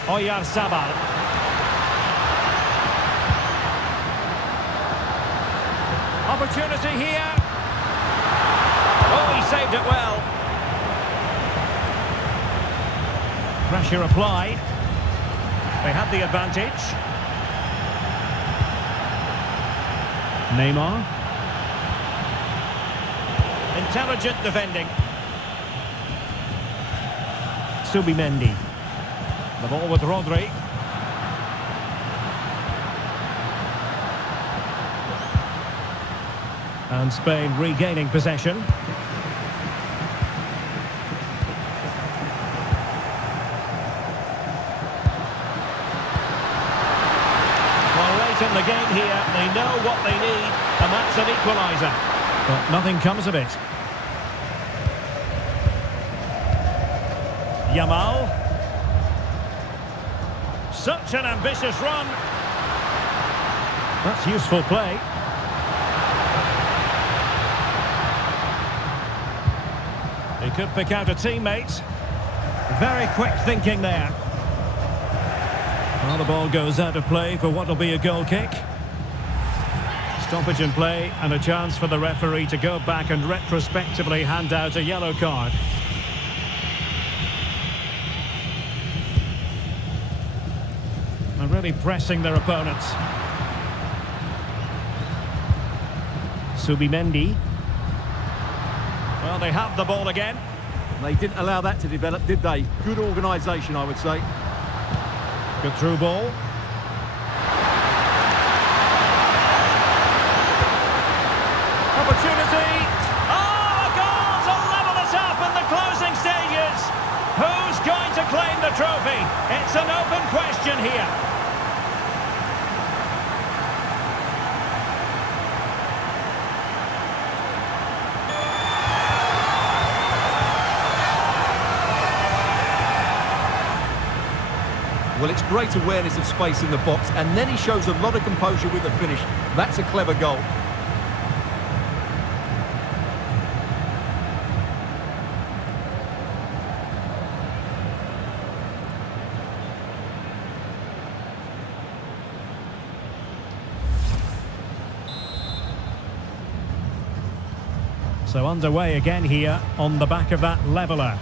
Oyarzabal. Opportunity here. Oh, he saved it well. Pressure applied. They had the advantage. Neymar. Intelligent defending. Subimendi. The ball with Rodri. And Spain regaining possession. Well, late in the game here, they know what they need, and that's an equaliser. But nothing comes of it. Yamal. Such an ambitious run. That's useful play. He could pick out a teammate. Very quick thinking there. Well, the ball goes out of play for what will be a goal kick. Stoppage in play and a chance for the referee to go back and retrospectively hand out a yellow card. Really pressing their opponents. Subimendi. Well, they have the ball again. They didn't allow that to develop, did they? Good organisation, I would say. Good through ball. Opportunity. Oh, a goal to level it up in the closing stages. Who's going to claim the trophy? It's an open question here. Well, it's great awareness of space in the box, and then he shows a lot of composure with the finish. That's a clever goal. So underway again here on the back of that leveller.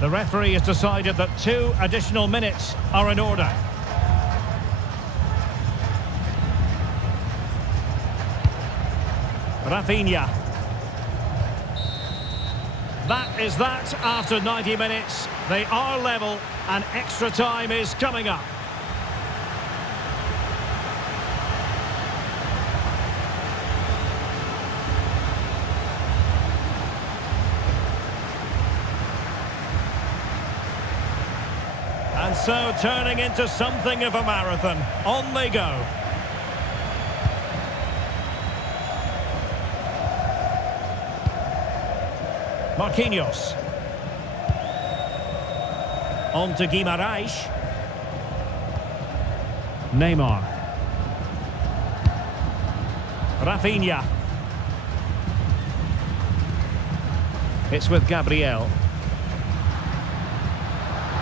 The referee has decided that 2 additional minutes are in order. Rafinha. That is that after 90 minutes. They are level and extra time is coming up. And so turning into something of a marathon. On they go. Marquinhos. On to Guimarães. Neymar. Rafinha. It's with Gabriel.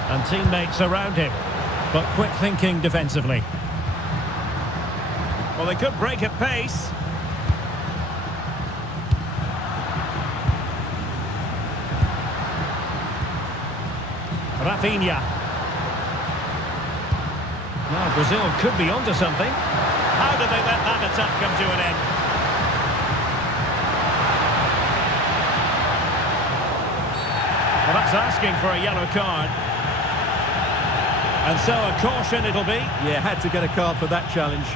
And teammates around him. But quick thinking defensively. Well, they could break at pace. Rafinha. Now Brazil could be onto something. How do they let that attack come to an end? Well, that's asking for a yellow card. And so a caution it'll be. Yeah, had to get a card for that challenge.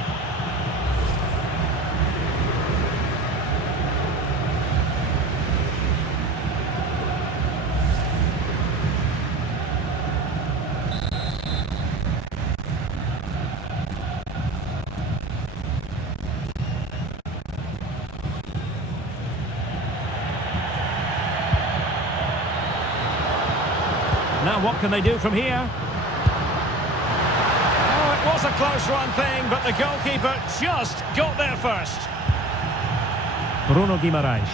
Now what can they do from here? Oh, it was a close run thing, but the goalkeeper just got there first. Bruno Guimarães.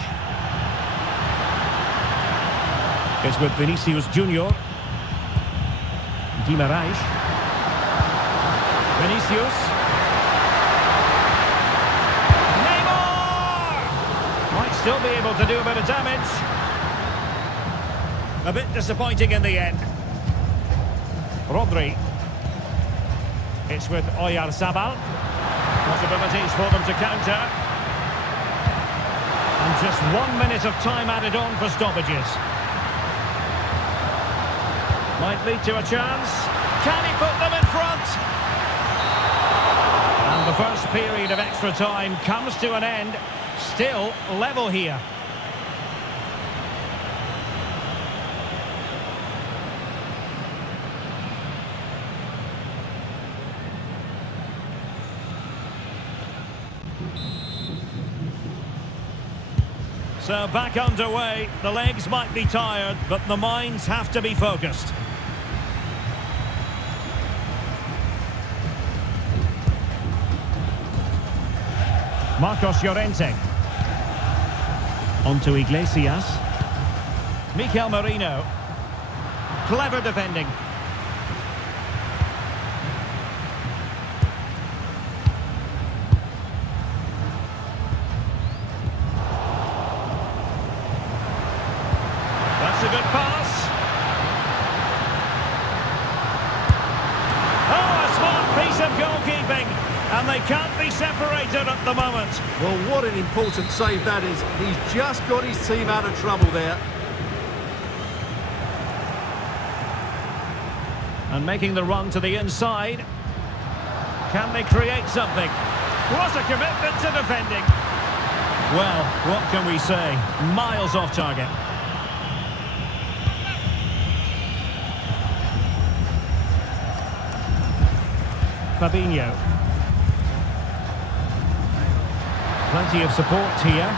It's with Vinicius Junior. Guimarães. Vinicius. Neymar! Might still be able to do a bit of damage. A bit disappointing in the end. Rodri. It's with Oyarzabal. Possibilities for them to counter. And just 1 minute of time added on for stoppages. Might lead to a chance. Can he put them in front? And the first period of extra time comes to an end. Still level here. So back underway, the legs might be tired, but the minds have to be focused. Marcos Llorente. On to Iglesias. Mikel Merino. Clever defending. That's a good pass. Oh, a smart piece of goalkeeping. And they can't be separated at the moment. Well, what an important save that is. He's just got his team out of trouble there. And making the run to the inside. Can they create something? What a commitment to defending. Well, what can we say? Miles off target. Fabinho. Plenty of support here.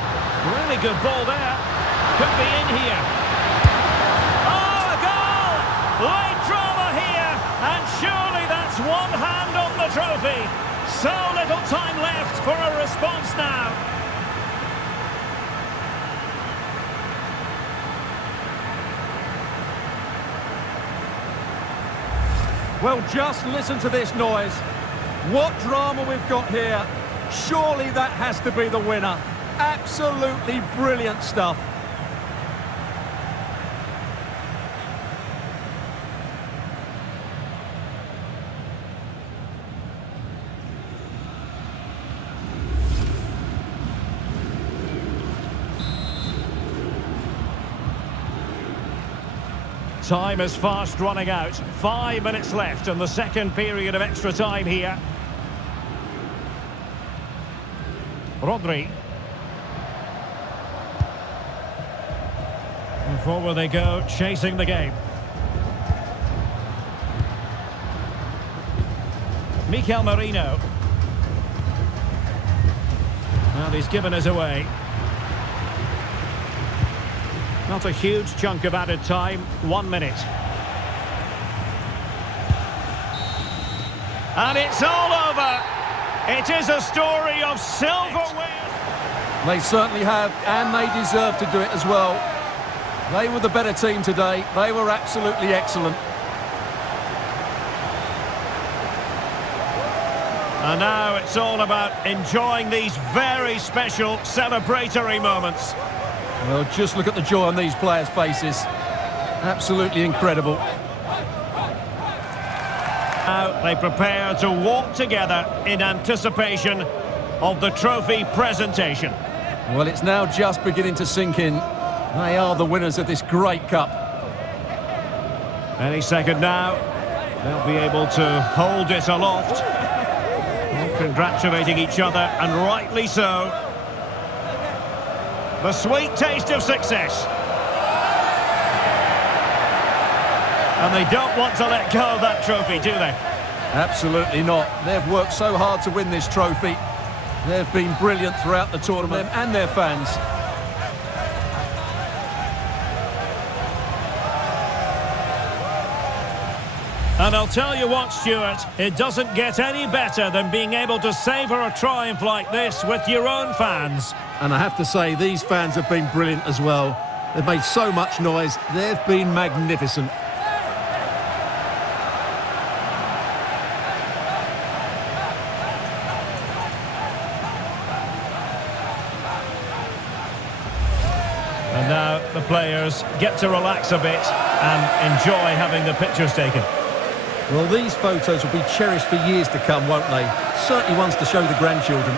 Really good ball there. Could be in here. Oh, a goal! Late drama here. And surely that's one hand on the trophy. So little time left for a response now. Well, just listen to this noise. What drama we've got here. Surely that has to be the winner. Absolutely brilliant stuff. Time is fast running out. 5 minutes left in the second period of extra time here. Rodri. And forward they go, chasing the game. Mikel Merino. Well, he's given us away. Not a huge chunk of added time, 1 minute. And it's all over. It is a story of silverware. They certainly have, and they deserve to do it as well. They were the better team today. They were absolutely excellent. And now it's all about enjoying these very special celebratory moments. Well, just look at the joy on these players' faces. Absolutely incredible. Now they prepare to walk together in anticipation of the trophy presentation. Well, it's now just beginning to sink in. They are the winners of this great cup. Any second now, they'll be able to hold it aloft. Congratulating each other, and rightly so. The sweet taste of success. And they don't want to let go of that trophy, do they? Absolutely not. They've worked so hard to win this trophy. They've been brilliant throughout the tournament, and their fans. And I'll tell you what, Stuart, it doesn't get any better than being able to savour a triumph like this with your own fans. And I have to say, these fans have been brilliant as well. They've made so much noise. They've been magnificent. And now the players get to relax a bit and enjoy having the pictures taken. Well, these photos will be cherished for years to come, won't they? Certainly ones to show the grandchildren.